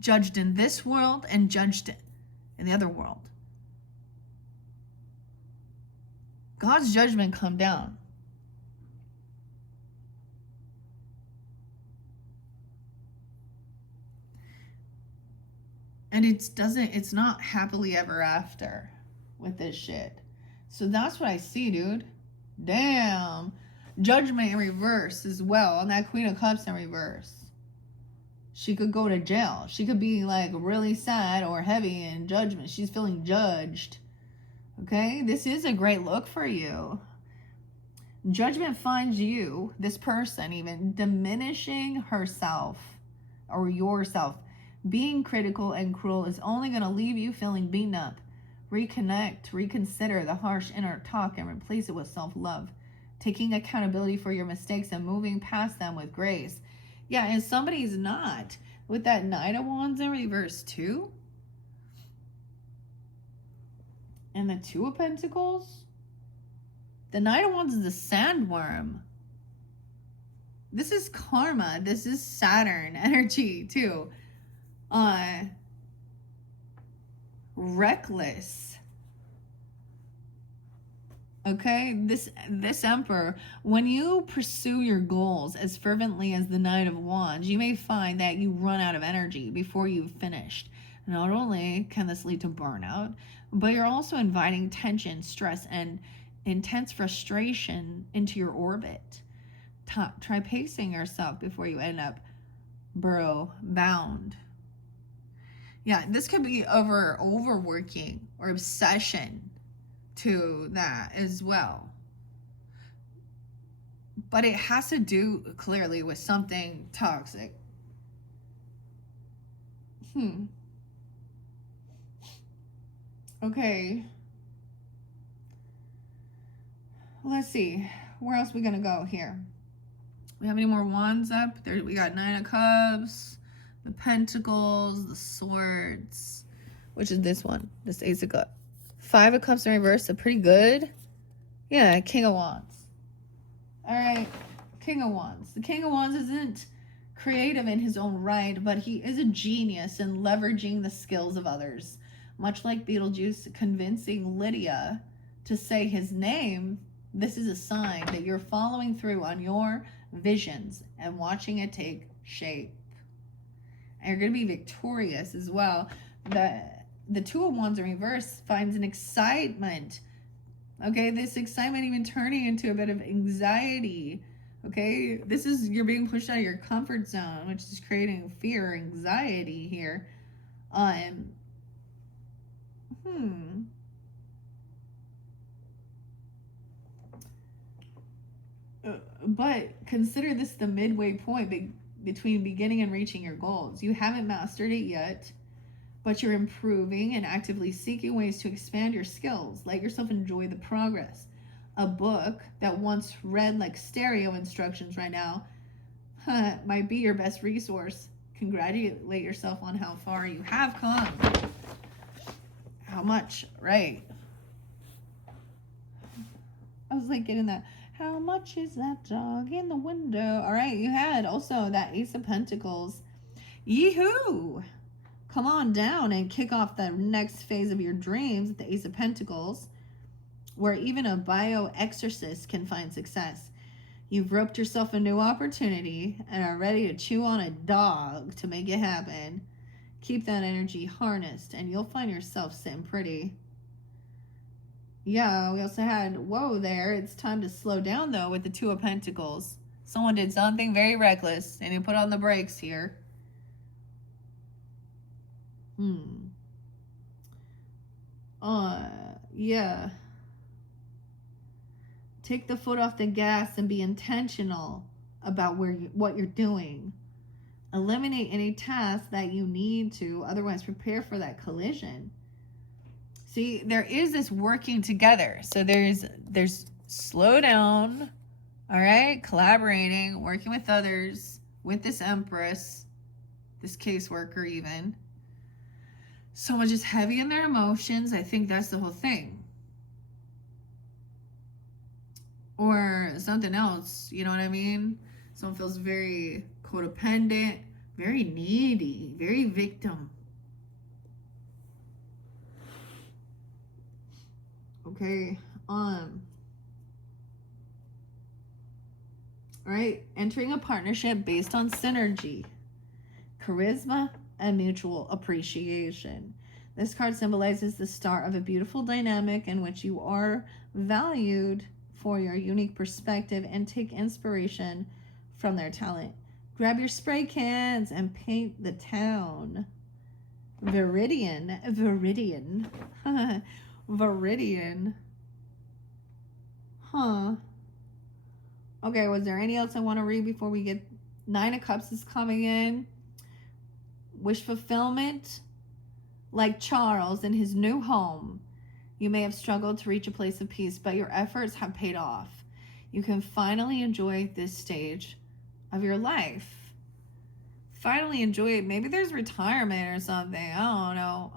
Judged in this world and judged in the other world. God's judgment come down. And it's not happily ever after with this shit. So that's what I see, dude. Damn. Judgment in reverse as well. And that Queen of Cups in reverse. She could go to jail. She could be like really sad or heavy in judgment. She's feeling judged. Okay? This is a great look for you. Judgment finds you, this person even, diminishing herself or yourself. Being critical and cruel is only going to leave you feeling beaten up. Reconnect, reconsider the harsh inner talk and replace it with self-love. Taking accountability for your mistakes and moving past them with grace. Yeah, and somebody's not. With that Knight of Wands in reverse too. And the Two of Pentacles. The Knight of Wands is the sandworm. This is karma. This is Saturn energy too. Reckless. Okay, this Emperor, when you pursue your goals as fervently as the Knight of Wands, you may find that you run out of energy before you've finished. Not only can this lead to burnout, but you're also inviting tension, stress, and intense frustration into your orbit. Try pacing yourself before you end up burrow bound. Yeah, this could be overworking or obsession to that as well. But it has to do clearly with something toxic. Okay. Let's see. Where else are we going to go here? We have any more wands up? There we got Nine of Cups, the Pentacles, the Swords, which is this one, this Ace of Cups. Five of Cups in reverse, so pretty good. Yeah, King of Wands. All right, King of Wands. The King of Wands isn't creative in his own right, but he is a genius in leveraging the skills of others. Much like Beetlejuice convincing Lydia to say his name, this is a sign that you're following through on your visions and watching it take shape. And you're going to be victorious as well. The Two of Wands in reverse finds an excitement. Okay, this excitement even turning into a bit of anxiety. Okay, this is, you're being pushed out of your comfort zone, which is creating fear, anxiety here. But consider this the midway point between beginning and reaching your goals. You haven't mastered it yet, but you're improving and actively seeking ways to expand your skills. Let yourself enjoy the progress. A book that once read like stereo instructions right now might be your best resource. Congratulate yourself on how far you have come. How much, right? I was like getting that. How much is that dog in the window? All right, you had also that Ace of Pentacles. Yee-hoo! Come on down and kick off the next phase of your dreams, the Ace of Pentacles, where even a bio-exorcist can find success. You've roped yourself a new opportunity and are ready to chew on a dog to make it happen. Keep that energy harnessed and you'll find yourself sitting pretty. Yeah, we also had, whoa there, it's time to slow down though with the Two of Pentacles. Someone did something very reckless and you put on the brakes here. Yeah. Take the foot off the gas and be intentional about what you're doing. Eliminate any tasks that you need to, otherwise prepare for that collision. See, there is this working together. So there's slow down, all right? Collaborating, working with others, with this Empress, this caseworker even. someone just heavy in their emotions. I think that's the whole thing. Or something else, you know what I mean? Someone feels very codependent, very needy, very victim. Okay, right, entering a partnership based on synergy, charisma, and mutual appreciation. This card symbolizes the start of a beautiful dynamic in which you are valued for your unique perspective and take inspiration from their talent. Grab your spray cans and paint the town. Viridian. Viridian. Huh. Okay, was there any else I want to read before we get... Nine of Cups is coming in. Wish fulfillment. Like Charles in his new home, you may have struggled to reach a place of peace, but your efforts have paid off. You can finally enjoy this stage of your life. Finally enjoy it. Maybe there's retirement or something. I don't know.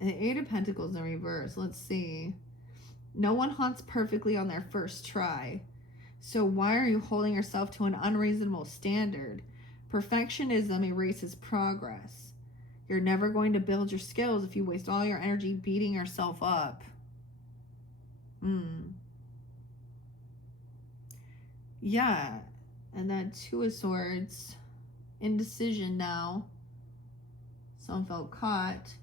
The Eight of Pentacles in reverse. Let's see. No one hunts perfectly on their first try. So why are you holding yourself to an unreasonable standard? Perfectionism erases progress. You're never going to build your skills if you waste all your energy beating yourself up. Yeah. And then Two of Swords. Indecision now. Someone felt caught.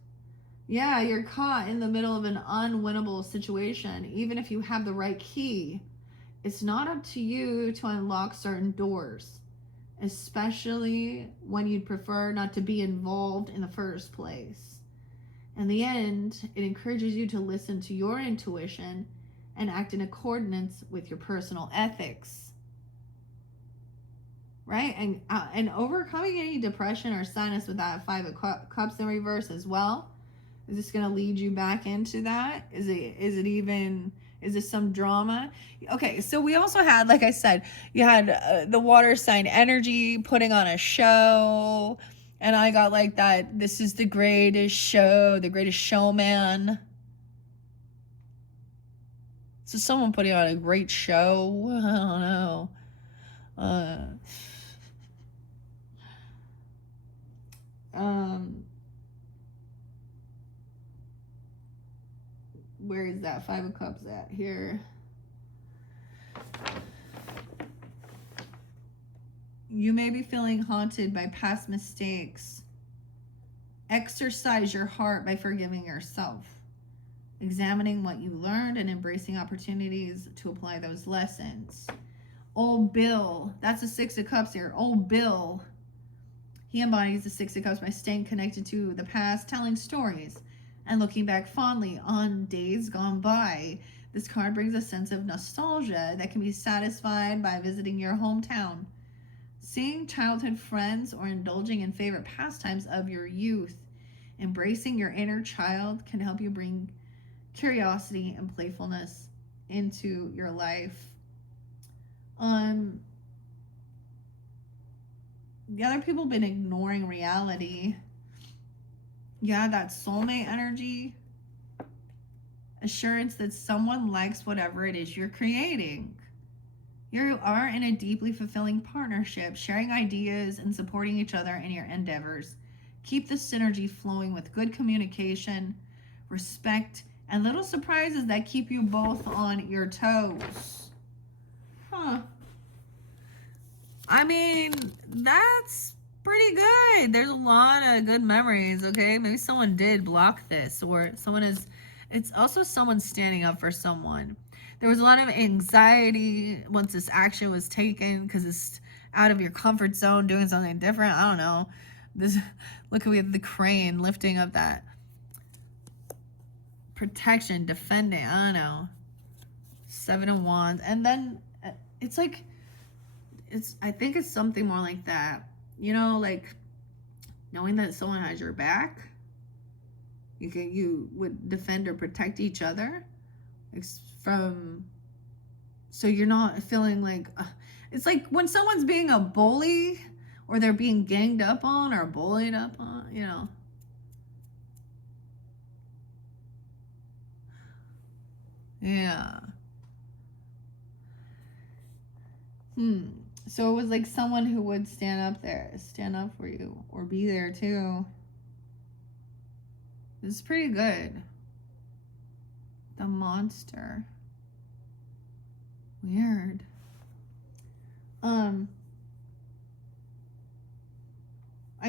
Yeah, you're caught in the middle of an unwinnable situation. Even if you have the right key, it's not up to you to unlock certain doors, especially when you'd prefer not to be involved in the first place. In the end, it encourages you to listen to your intuition and act in accordance with your personal ethics. Right? And overcoming any depression or sadness with that Five of Cups in reverse as well. Is this going to lead you back into that? Is this some drama? Okay, so we also had, like I said, you had the water sign energy putting on a show. And I got like that, this is the greatest show, the greatest showman. So someone putting on a great show. I don't know. Where is that Five of Cups at? Here. You may be feeling haunted by past mistakes. Exercise your heart by forgiving yourself, examining what you learned and embracing opportunities to apply those lessons. Old Bill, that's the Six of Cups here. Old Bill, he embodies the Six of Cups by staying connected to the past, telling stories, and looking back fondly on days gone by. This card brings a sense of nostalgia that can be satisfied by visiting your hometown, seeing childhood friends, or indulging in favorite pastimes of your youth. Embracing your inner child can help you bring curiosity and playfulness into your life. The other people have been ignoring reality. Yeah, that soulmate energy. Assurance that someone likes whatever it is you're creating. You are in a deeply fulfilling partnership, sharing ideas and supporting each other in your endeavors. Keep the synergy flowing with good communication, respect, and little surprises that keep you both on your toes. Huh. I mean, that's pretty good. There's a lot of good memories, okay? Maybe someone did block this, or someone is... It's also someone standing up for someone. There was a lot of anxiety once this action was taken because it's out of your comfort zone, doing something different. I don't know. Look at the crane lifting up that protection, defending. I don't know. Seven of Wands. And then it's like, I think it's something more like that. You know, like knowing that someone has your back. You would defend or protect each other so you're not feeling like it's like when someone's being a bully or they're being ganged up on or bullied up on, you know, Yeah. So it was like someone who would stand up for you, or be there too. It's pretty good. The monster. Weird. I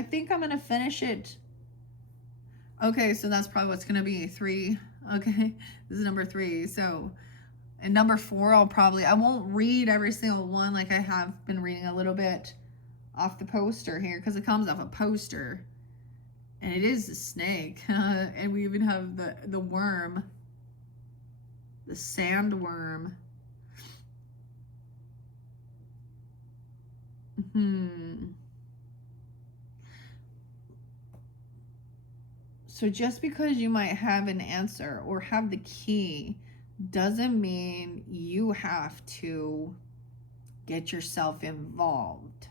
think I'm gonna finish it. Okay, so that's probably what's gonna be 3. Okay, this is number 3. So, and number 4, I won't read every single one like I have been reading a little bit off the poster here, because it comes off a poster, and it is a snake, and we even have the worm, the sandworm. So just because you might have an answer or have the key doesn't mean you have to get yourself involved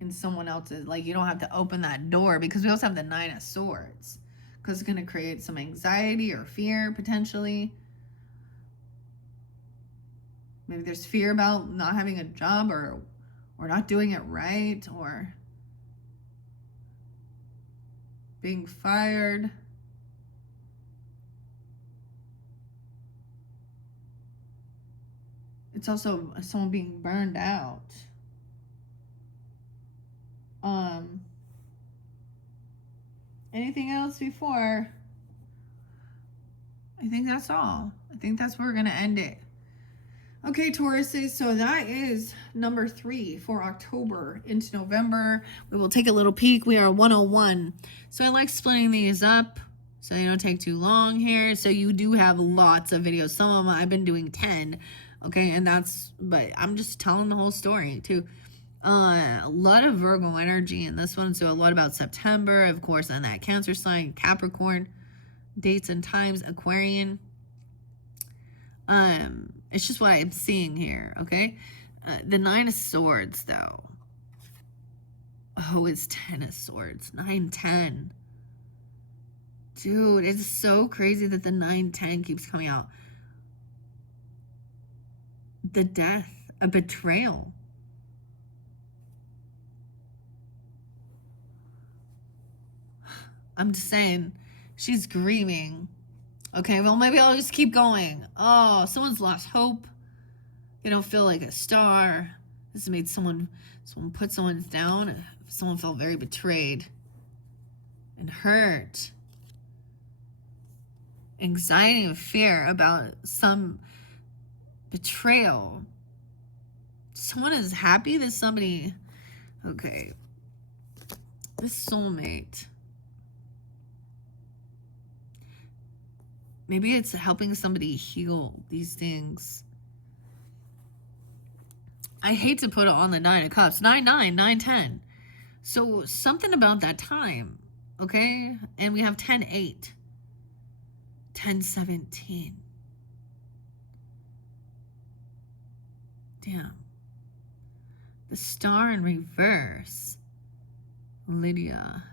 in someone else's. Like, you don't have to open that door, because we also have the 9 of Swords, because it's going to create some anxiety or fear potentially. Maybe there's fear about not having a job, or not doing it right, or being fired. It's also someone being burned out. Anything else before? I think that's all. I think that's where we're going to end it. Okay, Tauruses, so that is number 3 for October into November. We will take a little peek. We are 101. So I like splitting these up so they don't take too long here. So you do have lots of videos. Some of them I've been doing 10. Okay, but I'm just telling the whole story too. A lot of Virgo energy in this one. So a lot about September, of course, and that Cancer sign, Capricorn, dates and times, Aquarian. It's just what I'm seeing here, okay? The 9 of Swords, though. Oh, it's 10 of Swords. 9, 10. Dude, it's so crazy that the 9, 10 keeps coming out. The death, a betrayal. I'm just saying, she's grieving. Okay, well, maybe I'll just keep going. Oh, someone's lost hope. They don't feel like a star. This has made someone put someone down. Someone felt very betrayed and hurt. Anxiety and fear about some betrayal. Someone is happy that somebody... Okay. This soulmate... Maybe it's helping somebody heal these things. I hate to put it on the 9 of Cups. 9, 9, 9, 10. So something about that time, okay? And we have 10, 8. 10, 17. Damn. The Star in reverse. Lydia.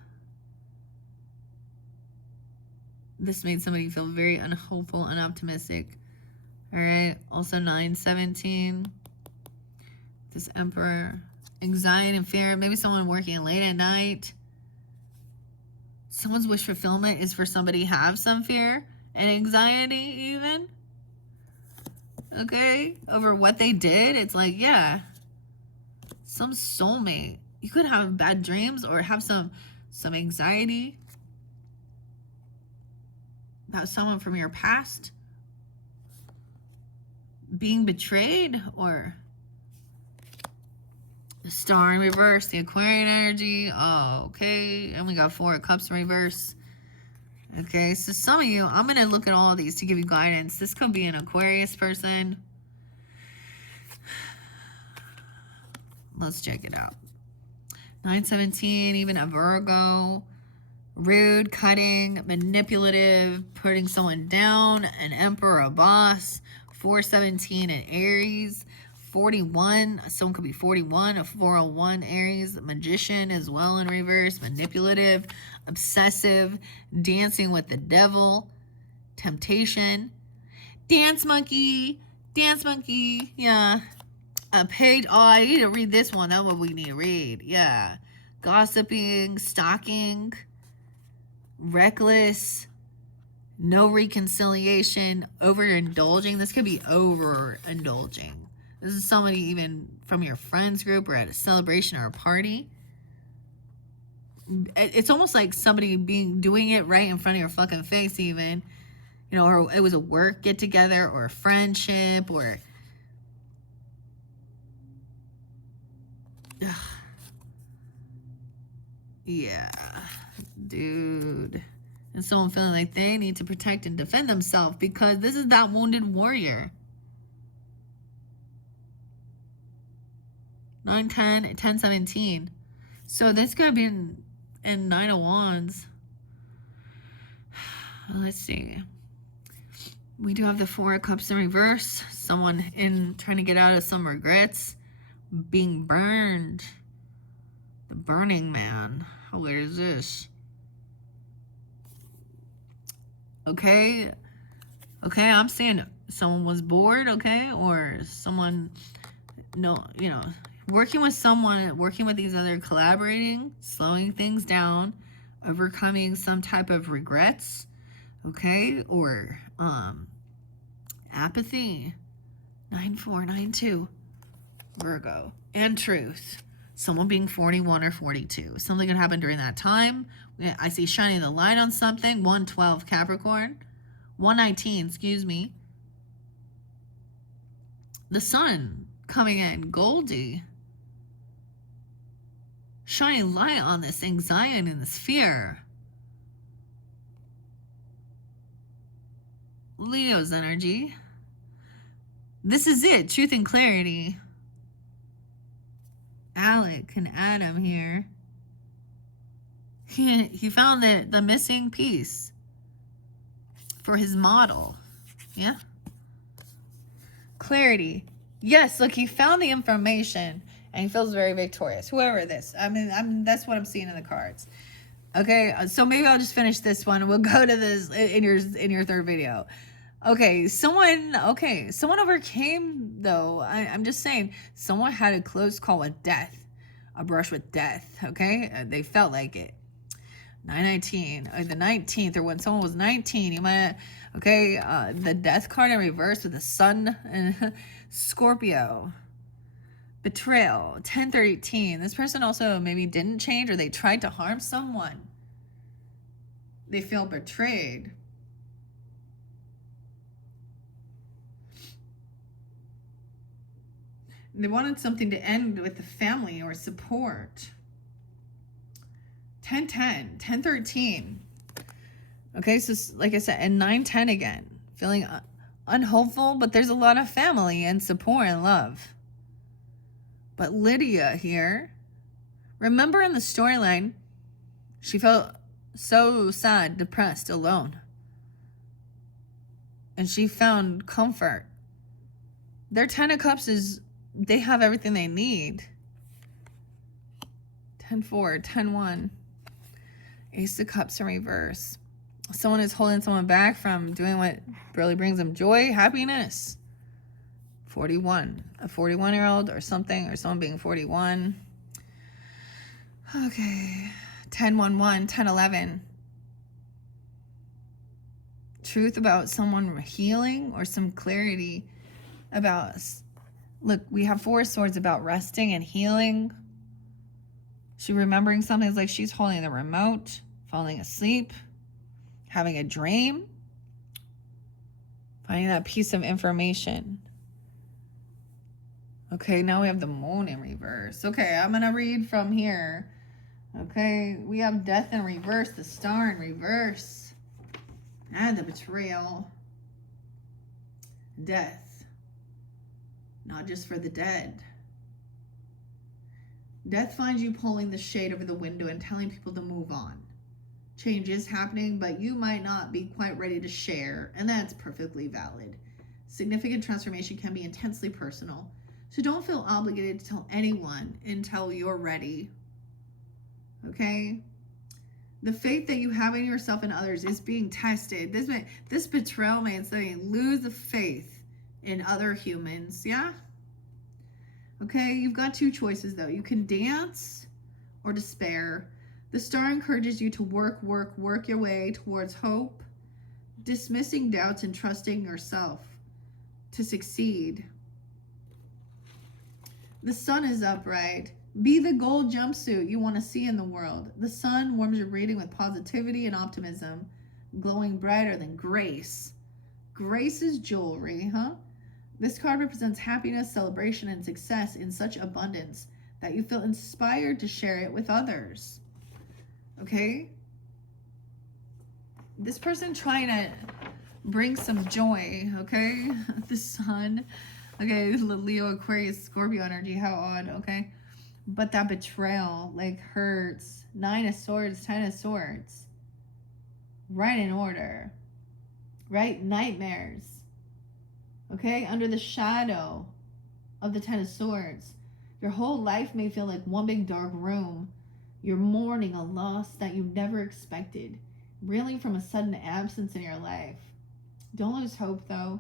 This made somebody feel very unhopeful, unoptimistic. All right. Also 9, 17. This Emperor. Anxiety and fear. Maybe someone working late at night. Someone's wish fulfillment is for somebody to have some fear and anxiety even. Okay. Over what they did. It's like, yeah. Some soulmate. You could have bad dreams or have some anxiety about someone from your past being betrayed, or the Star in reverse, the Aquarian energy. Oh, okay. And we got 4 of Cups in reverse. Okay, so some of you, I'm going to look at all of these to give you guidance. This could be an Aquarius person. Let's check it out. 917, even a Virgo. Rude, cutting, manipulative, putting someone down, an Emperor, a boss. 417, an Aries. 41, someone could be 41, a 401 Aries. Magician as well in reverse. Manipulative, obsessive, dancing with the devil. Temptation. Dance monkey. Dance monkey. Yeah. A page. Oh, I need to read this one. That's what we need to read. Yeah. Gossiping, stalking, reckless, no reconciliation, overindulging. This could be overindulging. This is somebody even from your friends group or at a celebration or a party. It's almost like somebody doing it right in front of your fucking face even. You know, or it was a work get together or a friendship or... Ugh. Yeah, dude. And someone feeling like they need to protect and defend themselves because this is that wounded warrior. 9, 10, 10, 17. So this could be in 9 of Wands. Let's see. We do have the 4 of Cups in reverse. Someone trying to get out of some regrets. Being burned. The Burning Man. Where is this? Okay. Okay, I'm seeing someone was bored, okay? Or someone, no, you know, working with someone, working with these other, collaborating, slowing things down, overcoming some type of regrets, okay? Or apathy. 9-4, 9-2. Virgo. And truth. Someone being 41 or 42. Something could happen during that time. I see shining the light on something. 112 Capricorn. 119, excuse me. The sun coming in. Goldie. Shining light on this anxiety and this fear. Leo's energy. This is it. Truth and clarity. Alec and Adam here. He found the missing piece for his model. Yeah. Clarity. Yes, look, he found the information and he feels very victorious. Whoever this. I mean, that's what I'm seeing in the cards. Okay, so maybe I'll just finish this one. We'll go to this in your third video. Okay, someone overcame, though. I'm just saying, someone had a close call with death, a brush with death, okay? They felt like it. 919, or the 19th, or when someone was 19, you might, okay, the death card in reverse with the sun and Scorpio. Betrayal, 10-13. This person also maybe didn't change or they tried to harm someone. They feel betrayed. They wanted something to end with the family or support. 10-10, 10-13. Okay, so like I said, and 9-10 again. Feeling unhopeful, but there's a lot of family and support and love. But Lydia here, remember in the storyline, she felt so sad, depressed, alone. And she found comfort. Their 10 of Cups is, they have everything they need. 10-4, 10-1. Ace of Cups in reverse. Someone is holding someone back from doing what really brings them joy, happiness. 41. A 41-year-old or something, or someone being 41. Okay. 10-1-1, 10-11. Truth about someone healing or some clarity about, look, we have 4 swords about resting and healing. She remembering something. It's like she's holding the remote, falling asleep, having a dream, finding that piece of information. Okay, now we have the moon in reverse. Okay, I'm going to read from here. Okay, we have death in reverse, the star in reverse, and the betrayal. Death, not just for the dead. Death finds you pulling the shade over the window and telling people to move on. Change is happening, but you might not be quite ready to share, and that's perfectly valid. Significant transformation can be intensely personal, so don't feel obligated to tell anyone until you're ready. Okay? The faith that you have in yourself and others is being tested. This betrayal means that you lose the faith in other humans. Yeah? Okay, you've got two choices though. You can dance or despair. The star encourages you to work your way towards hope, dismissing doubts and trusting yourself to succeed. The sun is upright. Be the gold jumpsuit you want to see in the world. The sun warms your reading with positivity and optimism, glowing brighter than grace. Grace is jewelry, huh? This card represents happiness, celebration, and success in such abundance that you feel inspired to share it with others. Okay? This person trying to bring some joy, okay? The sun. Okay, Leo, Aquarius, Scorpio energy, how odd, okay? But that betrayal, like, hurts. 9 of Swords, 10 of Swords. Right in order. Right? Nightmares. Okay? Under the shadow of the 10 of Swords. Your whole life may feel like one big dark room. You're mourning a loss that you never expected. Reeling from a sudden absence in your life. Don't lose hope, though.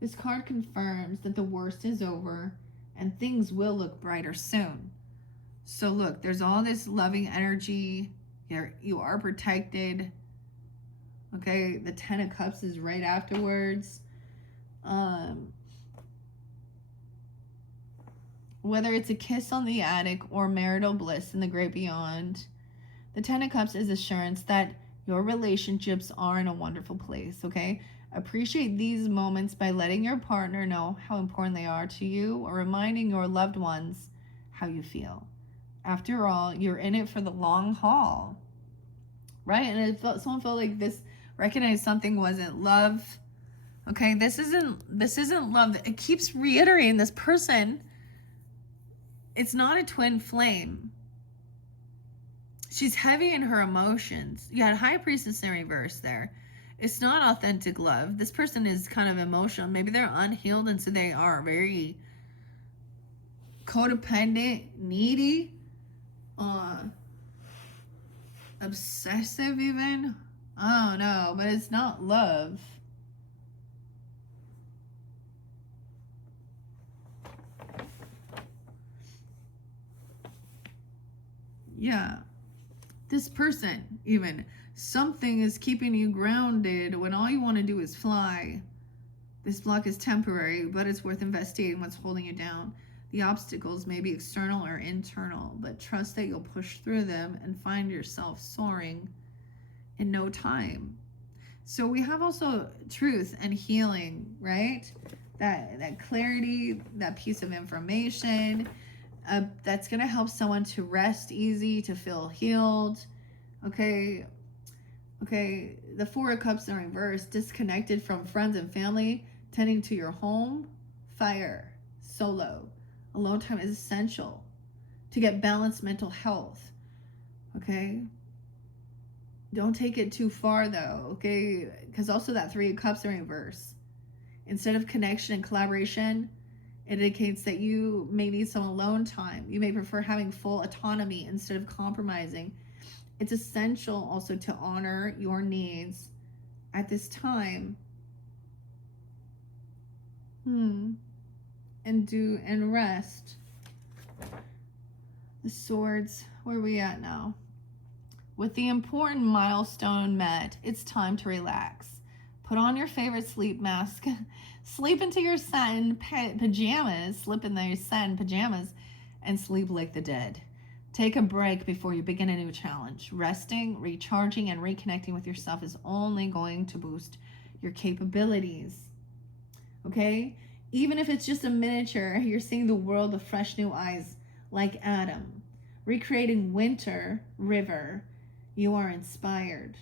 This card confirms that the worst is over and things will look brighter soon. So look, there's all this loving energy. You are protected. Okay, the 10 of Cups is right afterwards. Whether it's a kiss on the attic or marital bliss in the great beyond, the 10 of Cups is assurance that your relationships are in a wonderful place, okay? Appreciate these moments by letting your partner know how important they are to you or reminding your loved ones how you feel. After all, you're in it for the long haul, right? And someone felt like this, recognized something wasn't love. Okay, this isn't love. It keeps reiterating this person. It's not a twin flame. She's heavy in her emotions. You had High Priestess in reverse there. It's not authentic love. This person is kind of emotional. Maybe they're unhealed, and so they are very codependent, needy, obsessive even. I don't know, but it's not love. Yeah. This person, even, something is keeping you grounded when all you want to do is fly. This block is temporary, but it's worth investigating what's holding you down. The obstacles may be external or internal, but trust that you'll push through them and find yourself soaring in no time. So we have also truth and healing, right? That clarity, that piece of information, that's going to help someone to rest easy, to feel healed. Okay, the 4 of Cups in reverse, disconnected from friends and family, tending to your home, fire, solo. Alone time is essential to get balanced mental health. Okay, don't take it too far though, okay, because also that 3 of Cups in reverse. Instead of connection and collaboration, it indicates that you may need some alone time. You may prefer having full autonomy instead of compromising. It's essential also to honor your needs at this time. And rest. The Swords, where are we at now? With the important milestone met, it's time to relax. Put on your favorite sleep mask. Sleep into your satin pajamas. Slip in your satin pajamas and sleep like the dead. Take a break before you begin a new challenge. Resting, recharging, and reconnecting with yourself is only going to boost your capabilities. Okay? Even if it's just a miniature, you're seeing the world with fresh new eyes, like Adam. Recreating winter, river, you are inspired.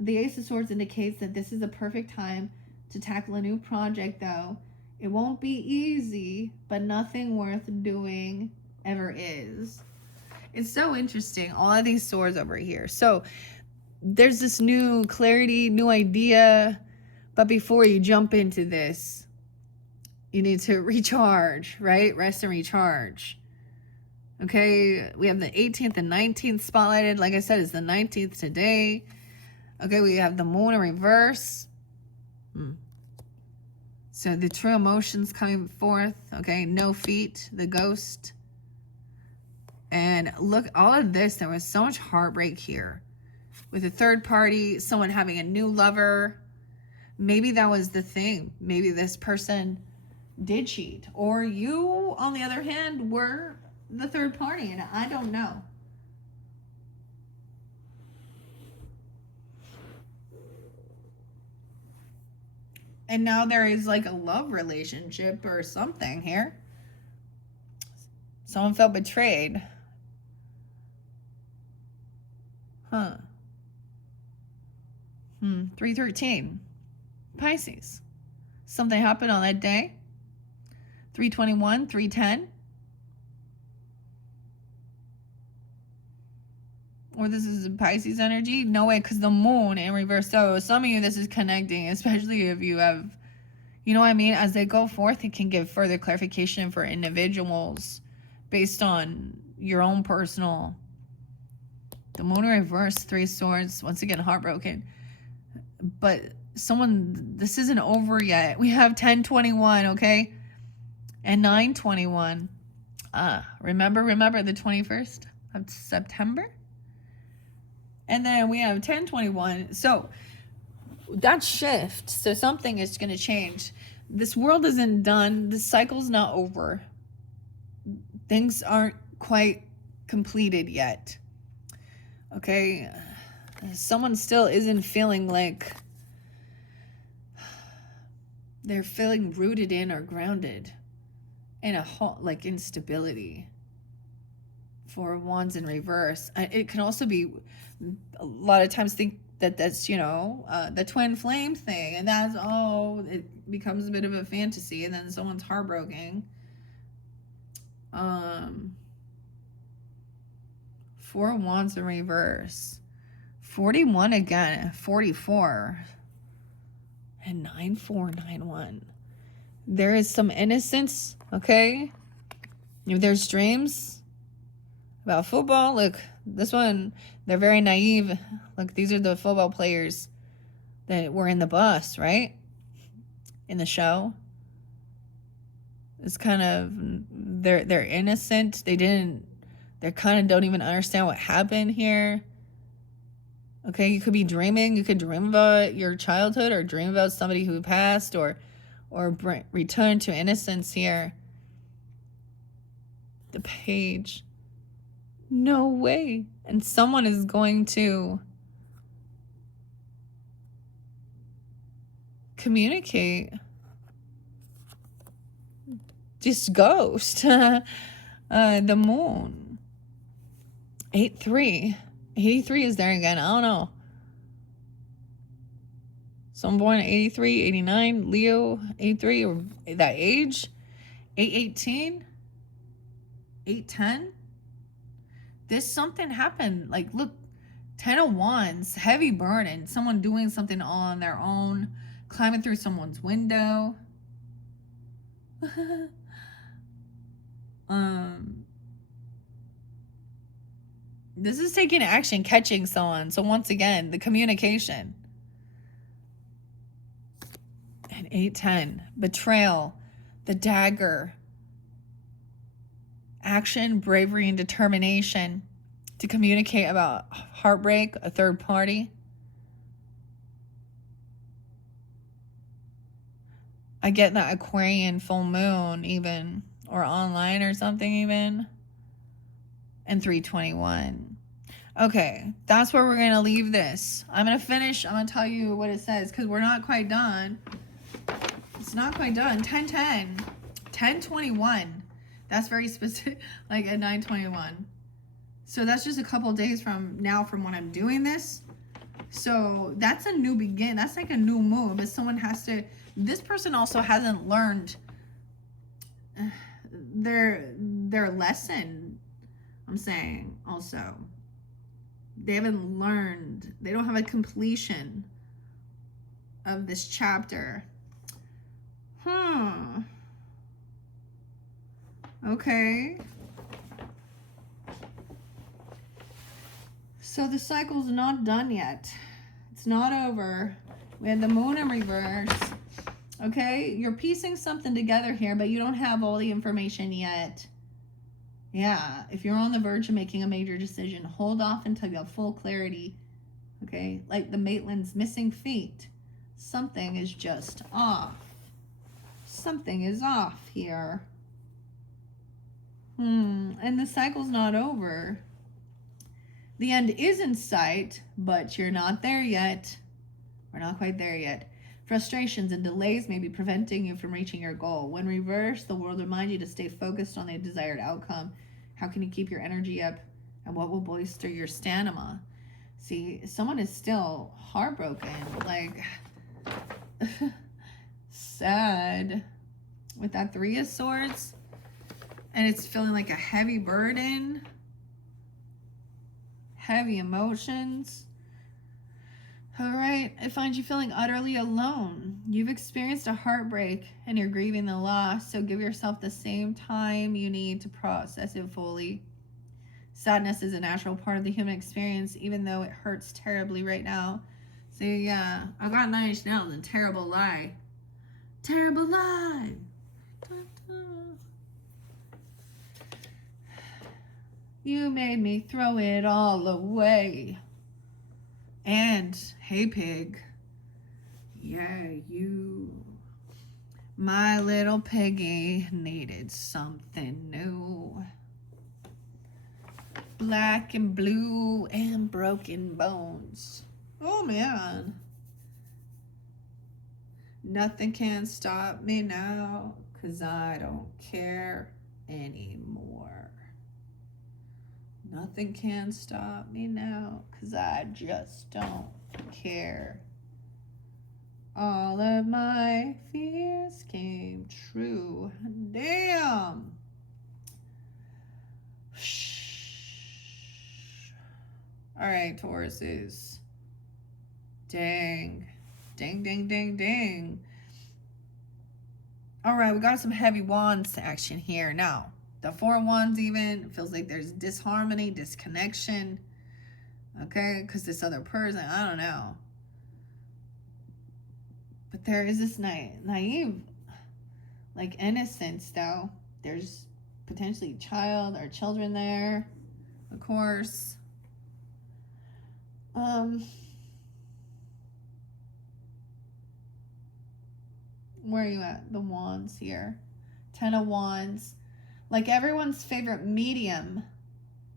The Ace of Swords indicates that this is the perfect time to tackle a new project, though. It won't be easy, but nothing worth doing ever is. It's so interesting, all of these swords over here. So there's this new clarity, new idea, but before you jump into this, you need to recharge, right? Rest and recharge. Okay, we have the 18th and 19th spotlighted. Like I said, it's the 19th today. Okay, we have the moon in reverse. So the true emotions coming forth. Okay, no feet, the ghost. And look, all of this, there was so much heartbreak here. With a third party, someone having a new lover. Maybe that was the thing. Maybe this person did cheat. Or you, on the other hand, were the third party, and I don't know. And now there is like a love relationship or something here. Someone felt betrayed. 313. Pisces. Something happened on that day. 321, 310. Or this is a Pisces energy? No way, because the moon in reverse. So some of you, this is connecting, especially if you have, you know what I mean? As they go forth, it can give further clarification for individuals based on your own personal. The moon in reverse, 3 swords. Once again, heartbroken. But someone, this isn't over yet. We have 1021, okay? And 921. Remember the 21st of September? And then we have 1021. So that shift. So something is going to change. This world isn't done. This cycle's not over. Things aren't quite completed yet. Okay? Someone still isn't feeling like they're feeling rooted in or grounded in a like instability. 4 of Wands in reverse. It can also be, a lot of times think that that's, you know, the twin flame thing, and that's, oh, it becomes a bit of a fantasy, and then someone's heartbroken. 4 of Wands in reverse. 41 again, 44, and 9491. There is some innocence, okay? If there's dreams about football, look, this one, they're very naive. Look, these are the football players that were in the bus, right? In the show. It's kind of, they're innocent. They kind of don't even understand what happened here. Okay, you could be dreaming. You could dream about your childhood or dream about somebody who passed or return to innocence here. The page. No way. And someone is going to communicate. Just ghost. The moon. 8-3. 83 is there again. I don't know. So I'm born at 83, 89, Leo, 83, or that age. 818, 810. This something happened. Like, look, 10 of Wands, heavy burden. Someone doing something on their own, climbing through someone's window. This is taking action, catching someone. So once again, the communication. And 810, betrayal, the dagger. Action, bravery, and determination to communicate about heartbreak, a third party. I get that Aquarian full moon even, or online or something even. And 321. Okay, that's where we're going to leave this. I'm going to finish. I'm going to tell you what it says because we're not quite done. It's not quite done. 1010. 1021. That's very specific, like at 921. So that's just a couple days from now from when I'm doing this. So that's a new begin. That's like a new move. But someone has to, this person also hasn't learned their lesson. I'm saying also. They haven't learned. They don't have a completion of this chapter. Okay. So the cycle's not done yet. It's not over. We had the moon in reverse. Okay, you're piecing something together here, but you don't have all the information yet. Yeah, if you're on the verge of making a major decision, hold off until you have full clarity. Okay, like the Maitland's missing feet. Something is just off. Something is off here. And the cycle's not over. The end is in sight, but you're not there yet. We're not quite there yet. Frustrations and delays may be preventing you from reaching your goal. When reversed, the world reminds you to stay focused on the desired outcome. How can you keep your energy up? And what will bolster your stamina? See, someone is still heartbroken, like sad with that Three of Swords. And it's feeling like a heavy burden, heavy emotions. All right, it finds you feeling utterly alone. You've experienced a heartbreak and you're grieving the loss, so give yourself the same time you need to process it fully. Sadness is a natural part of the human experience, even though it hurts terribly right now. So yeah, I got 9 Inch Nails and Terrible Lie. Terrible Lie. You made me throw it all away. And, hey pig, yeah, you, my little piggy needed something new. Black and blue and broken bones. Oh man. Nothing can stop me now, 'cause I don't care anymore. Nothing can stop me now, 'cause I just don't care. All of my fears came true. Damn. All right, Tauruses. Dang. Dang, dang, dang, dang. All right, we got some heavy wands action here. Now, the 4 of Wands even feels like there's disharmony, disconnection. Okay, because this other person, I don't know. But there is this naive, like innocence though. There's potentially child or children there, of course. Where are you at? The Wands here. 10 of Wands. Like everyone's favorite medium,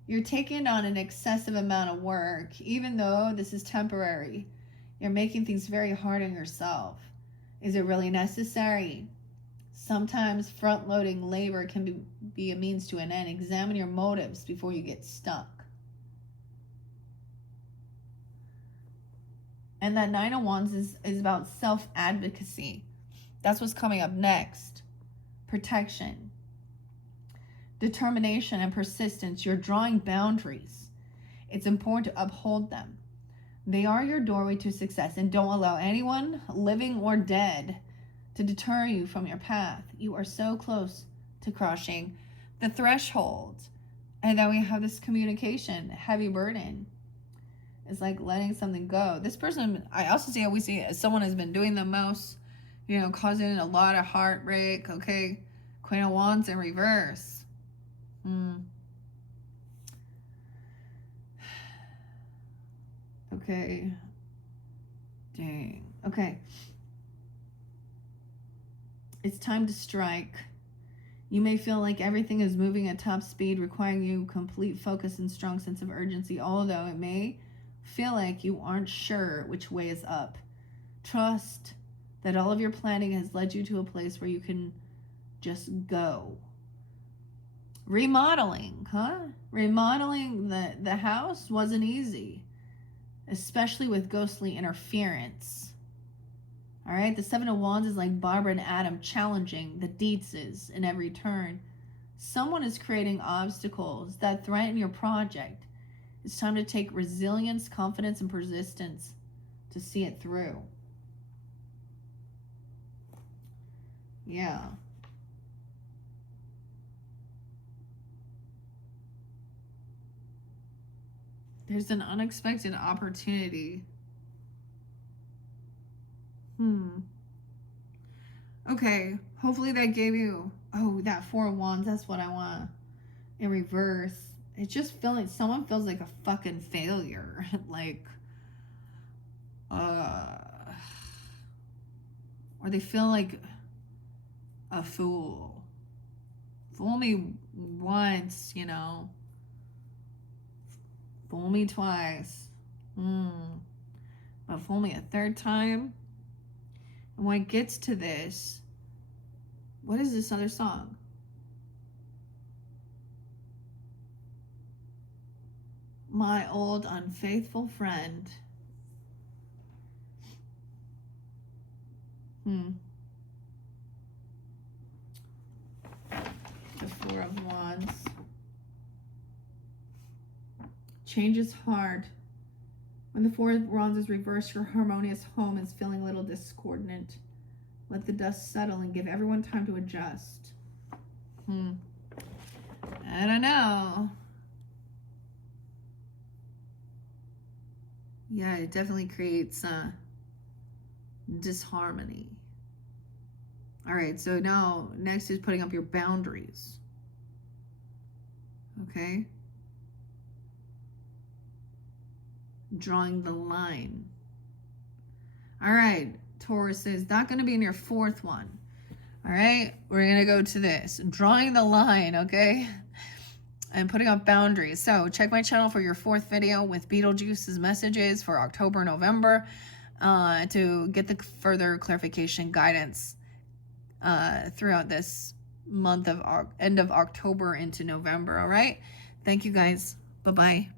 you're taking on an excessive amount of work, even though this is temporary. You're making things very hard on yourself. Is it really necessary? Sometimes front-loading labor can be a means to an end. Examine your motives before you get stuck. And that 9 of Wands is about self-advocacy. That's what's coming up next. Protection. Determination and persistence. You're drawing boundaries. It's important to uphold them. They are your doorway to success, and don't allow anyone, living or dead, to deter you from your path. You are so close to crossing the threshold. And then we have this communication, heavy burden. It's like letting something go. This person, I also see, we see someone has been doing the most, you know, causing a lot of heartbreak. Okay, Queen of Wands in reverse. Okay. Dang. Okay. It's time to strike. You may feel like everything is moving at top speed, requiring you complete focus and strong sense of urgency, although it may feel like you aren't sure which way is up. Trust that all of your planning has led you to a place where you can just go. Remodeling, huh? Remodeling the house wasn't easy, especially with ghostly interference. All right, the 7 of Wands is like Barbara and Adam challenging the Dietzes in every turn. Someone is creating obstacles that threaten your project. It's time to take resilience, confidence, and persistence to see it through. Yeah. There's an unexpected opportunity. Okay, hopefully that gave you, oh, that 4 of Wands, that's what I want in reverse. It's just feeling, someone feels like a fucking failure. Like, or they feel like a fool. Fool me once, you know. Fool me twice. But fool me a third time. And when it gets to this, what is this other song? My old unfaithful friend. The 4 of Wands. Change is hard. When the 4 of Wands is reversed, your harmonious home is feeling a little discordant. Let the dust settle and give everyone time to adjust. I don't know. Yeah, it definitely creates disharmony. All right, so now next is putting up your boundaries. Okay? Drawing the line. All right, Taurus is not going to be in your 4th one. All right, we're going to go to this. Drawing the line, okay? And putting up boundaries. So check my channel for your 4th video with Beetlejuice's messages for October, November to get the further clarification guidance throughout this month of end of October into November. All right. Thank you guys. Bye-bye.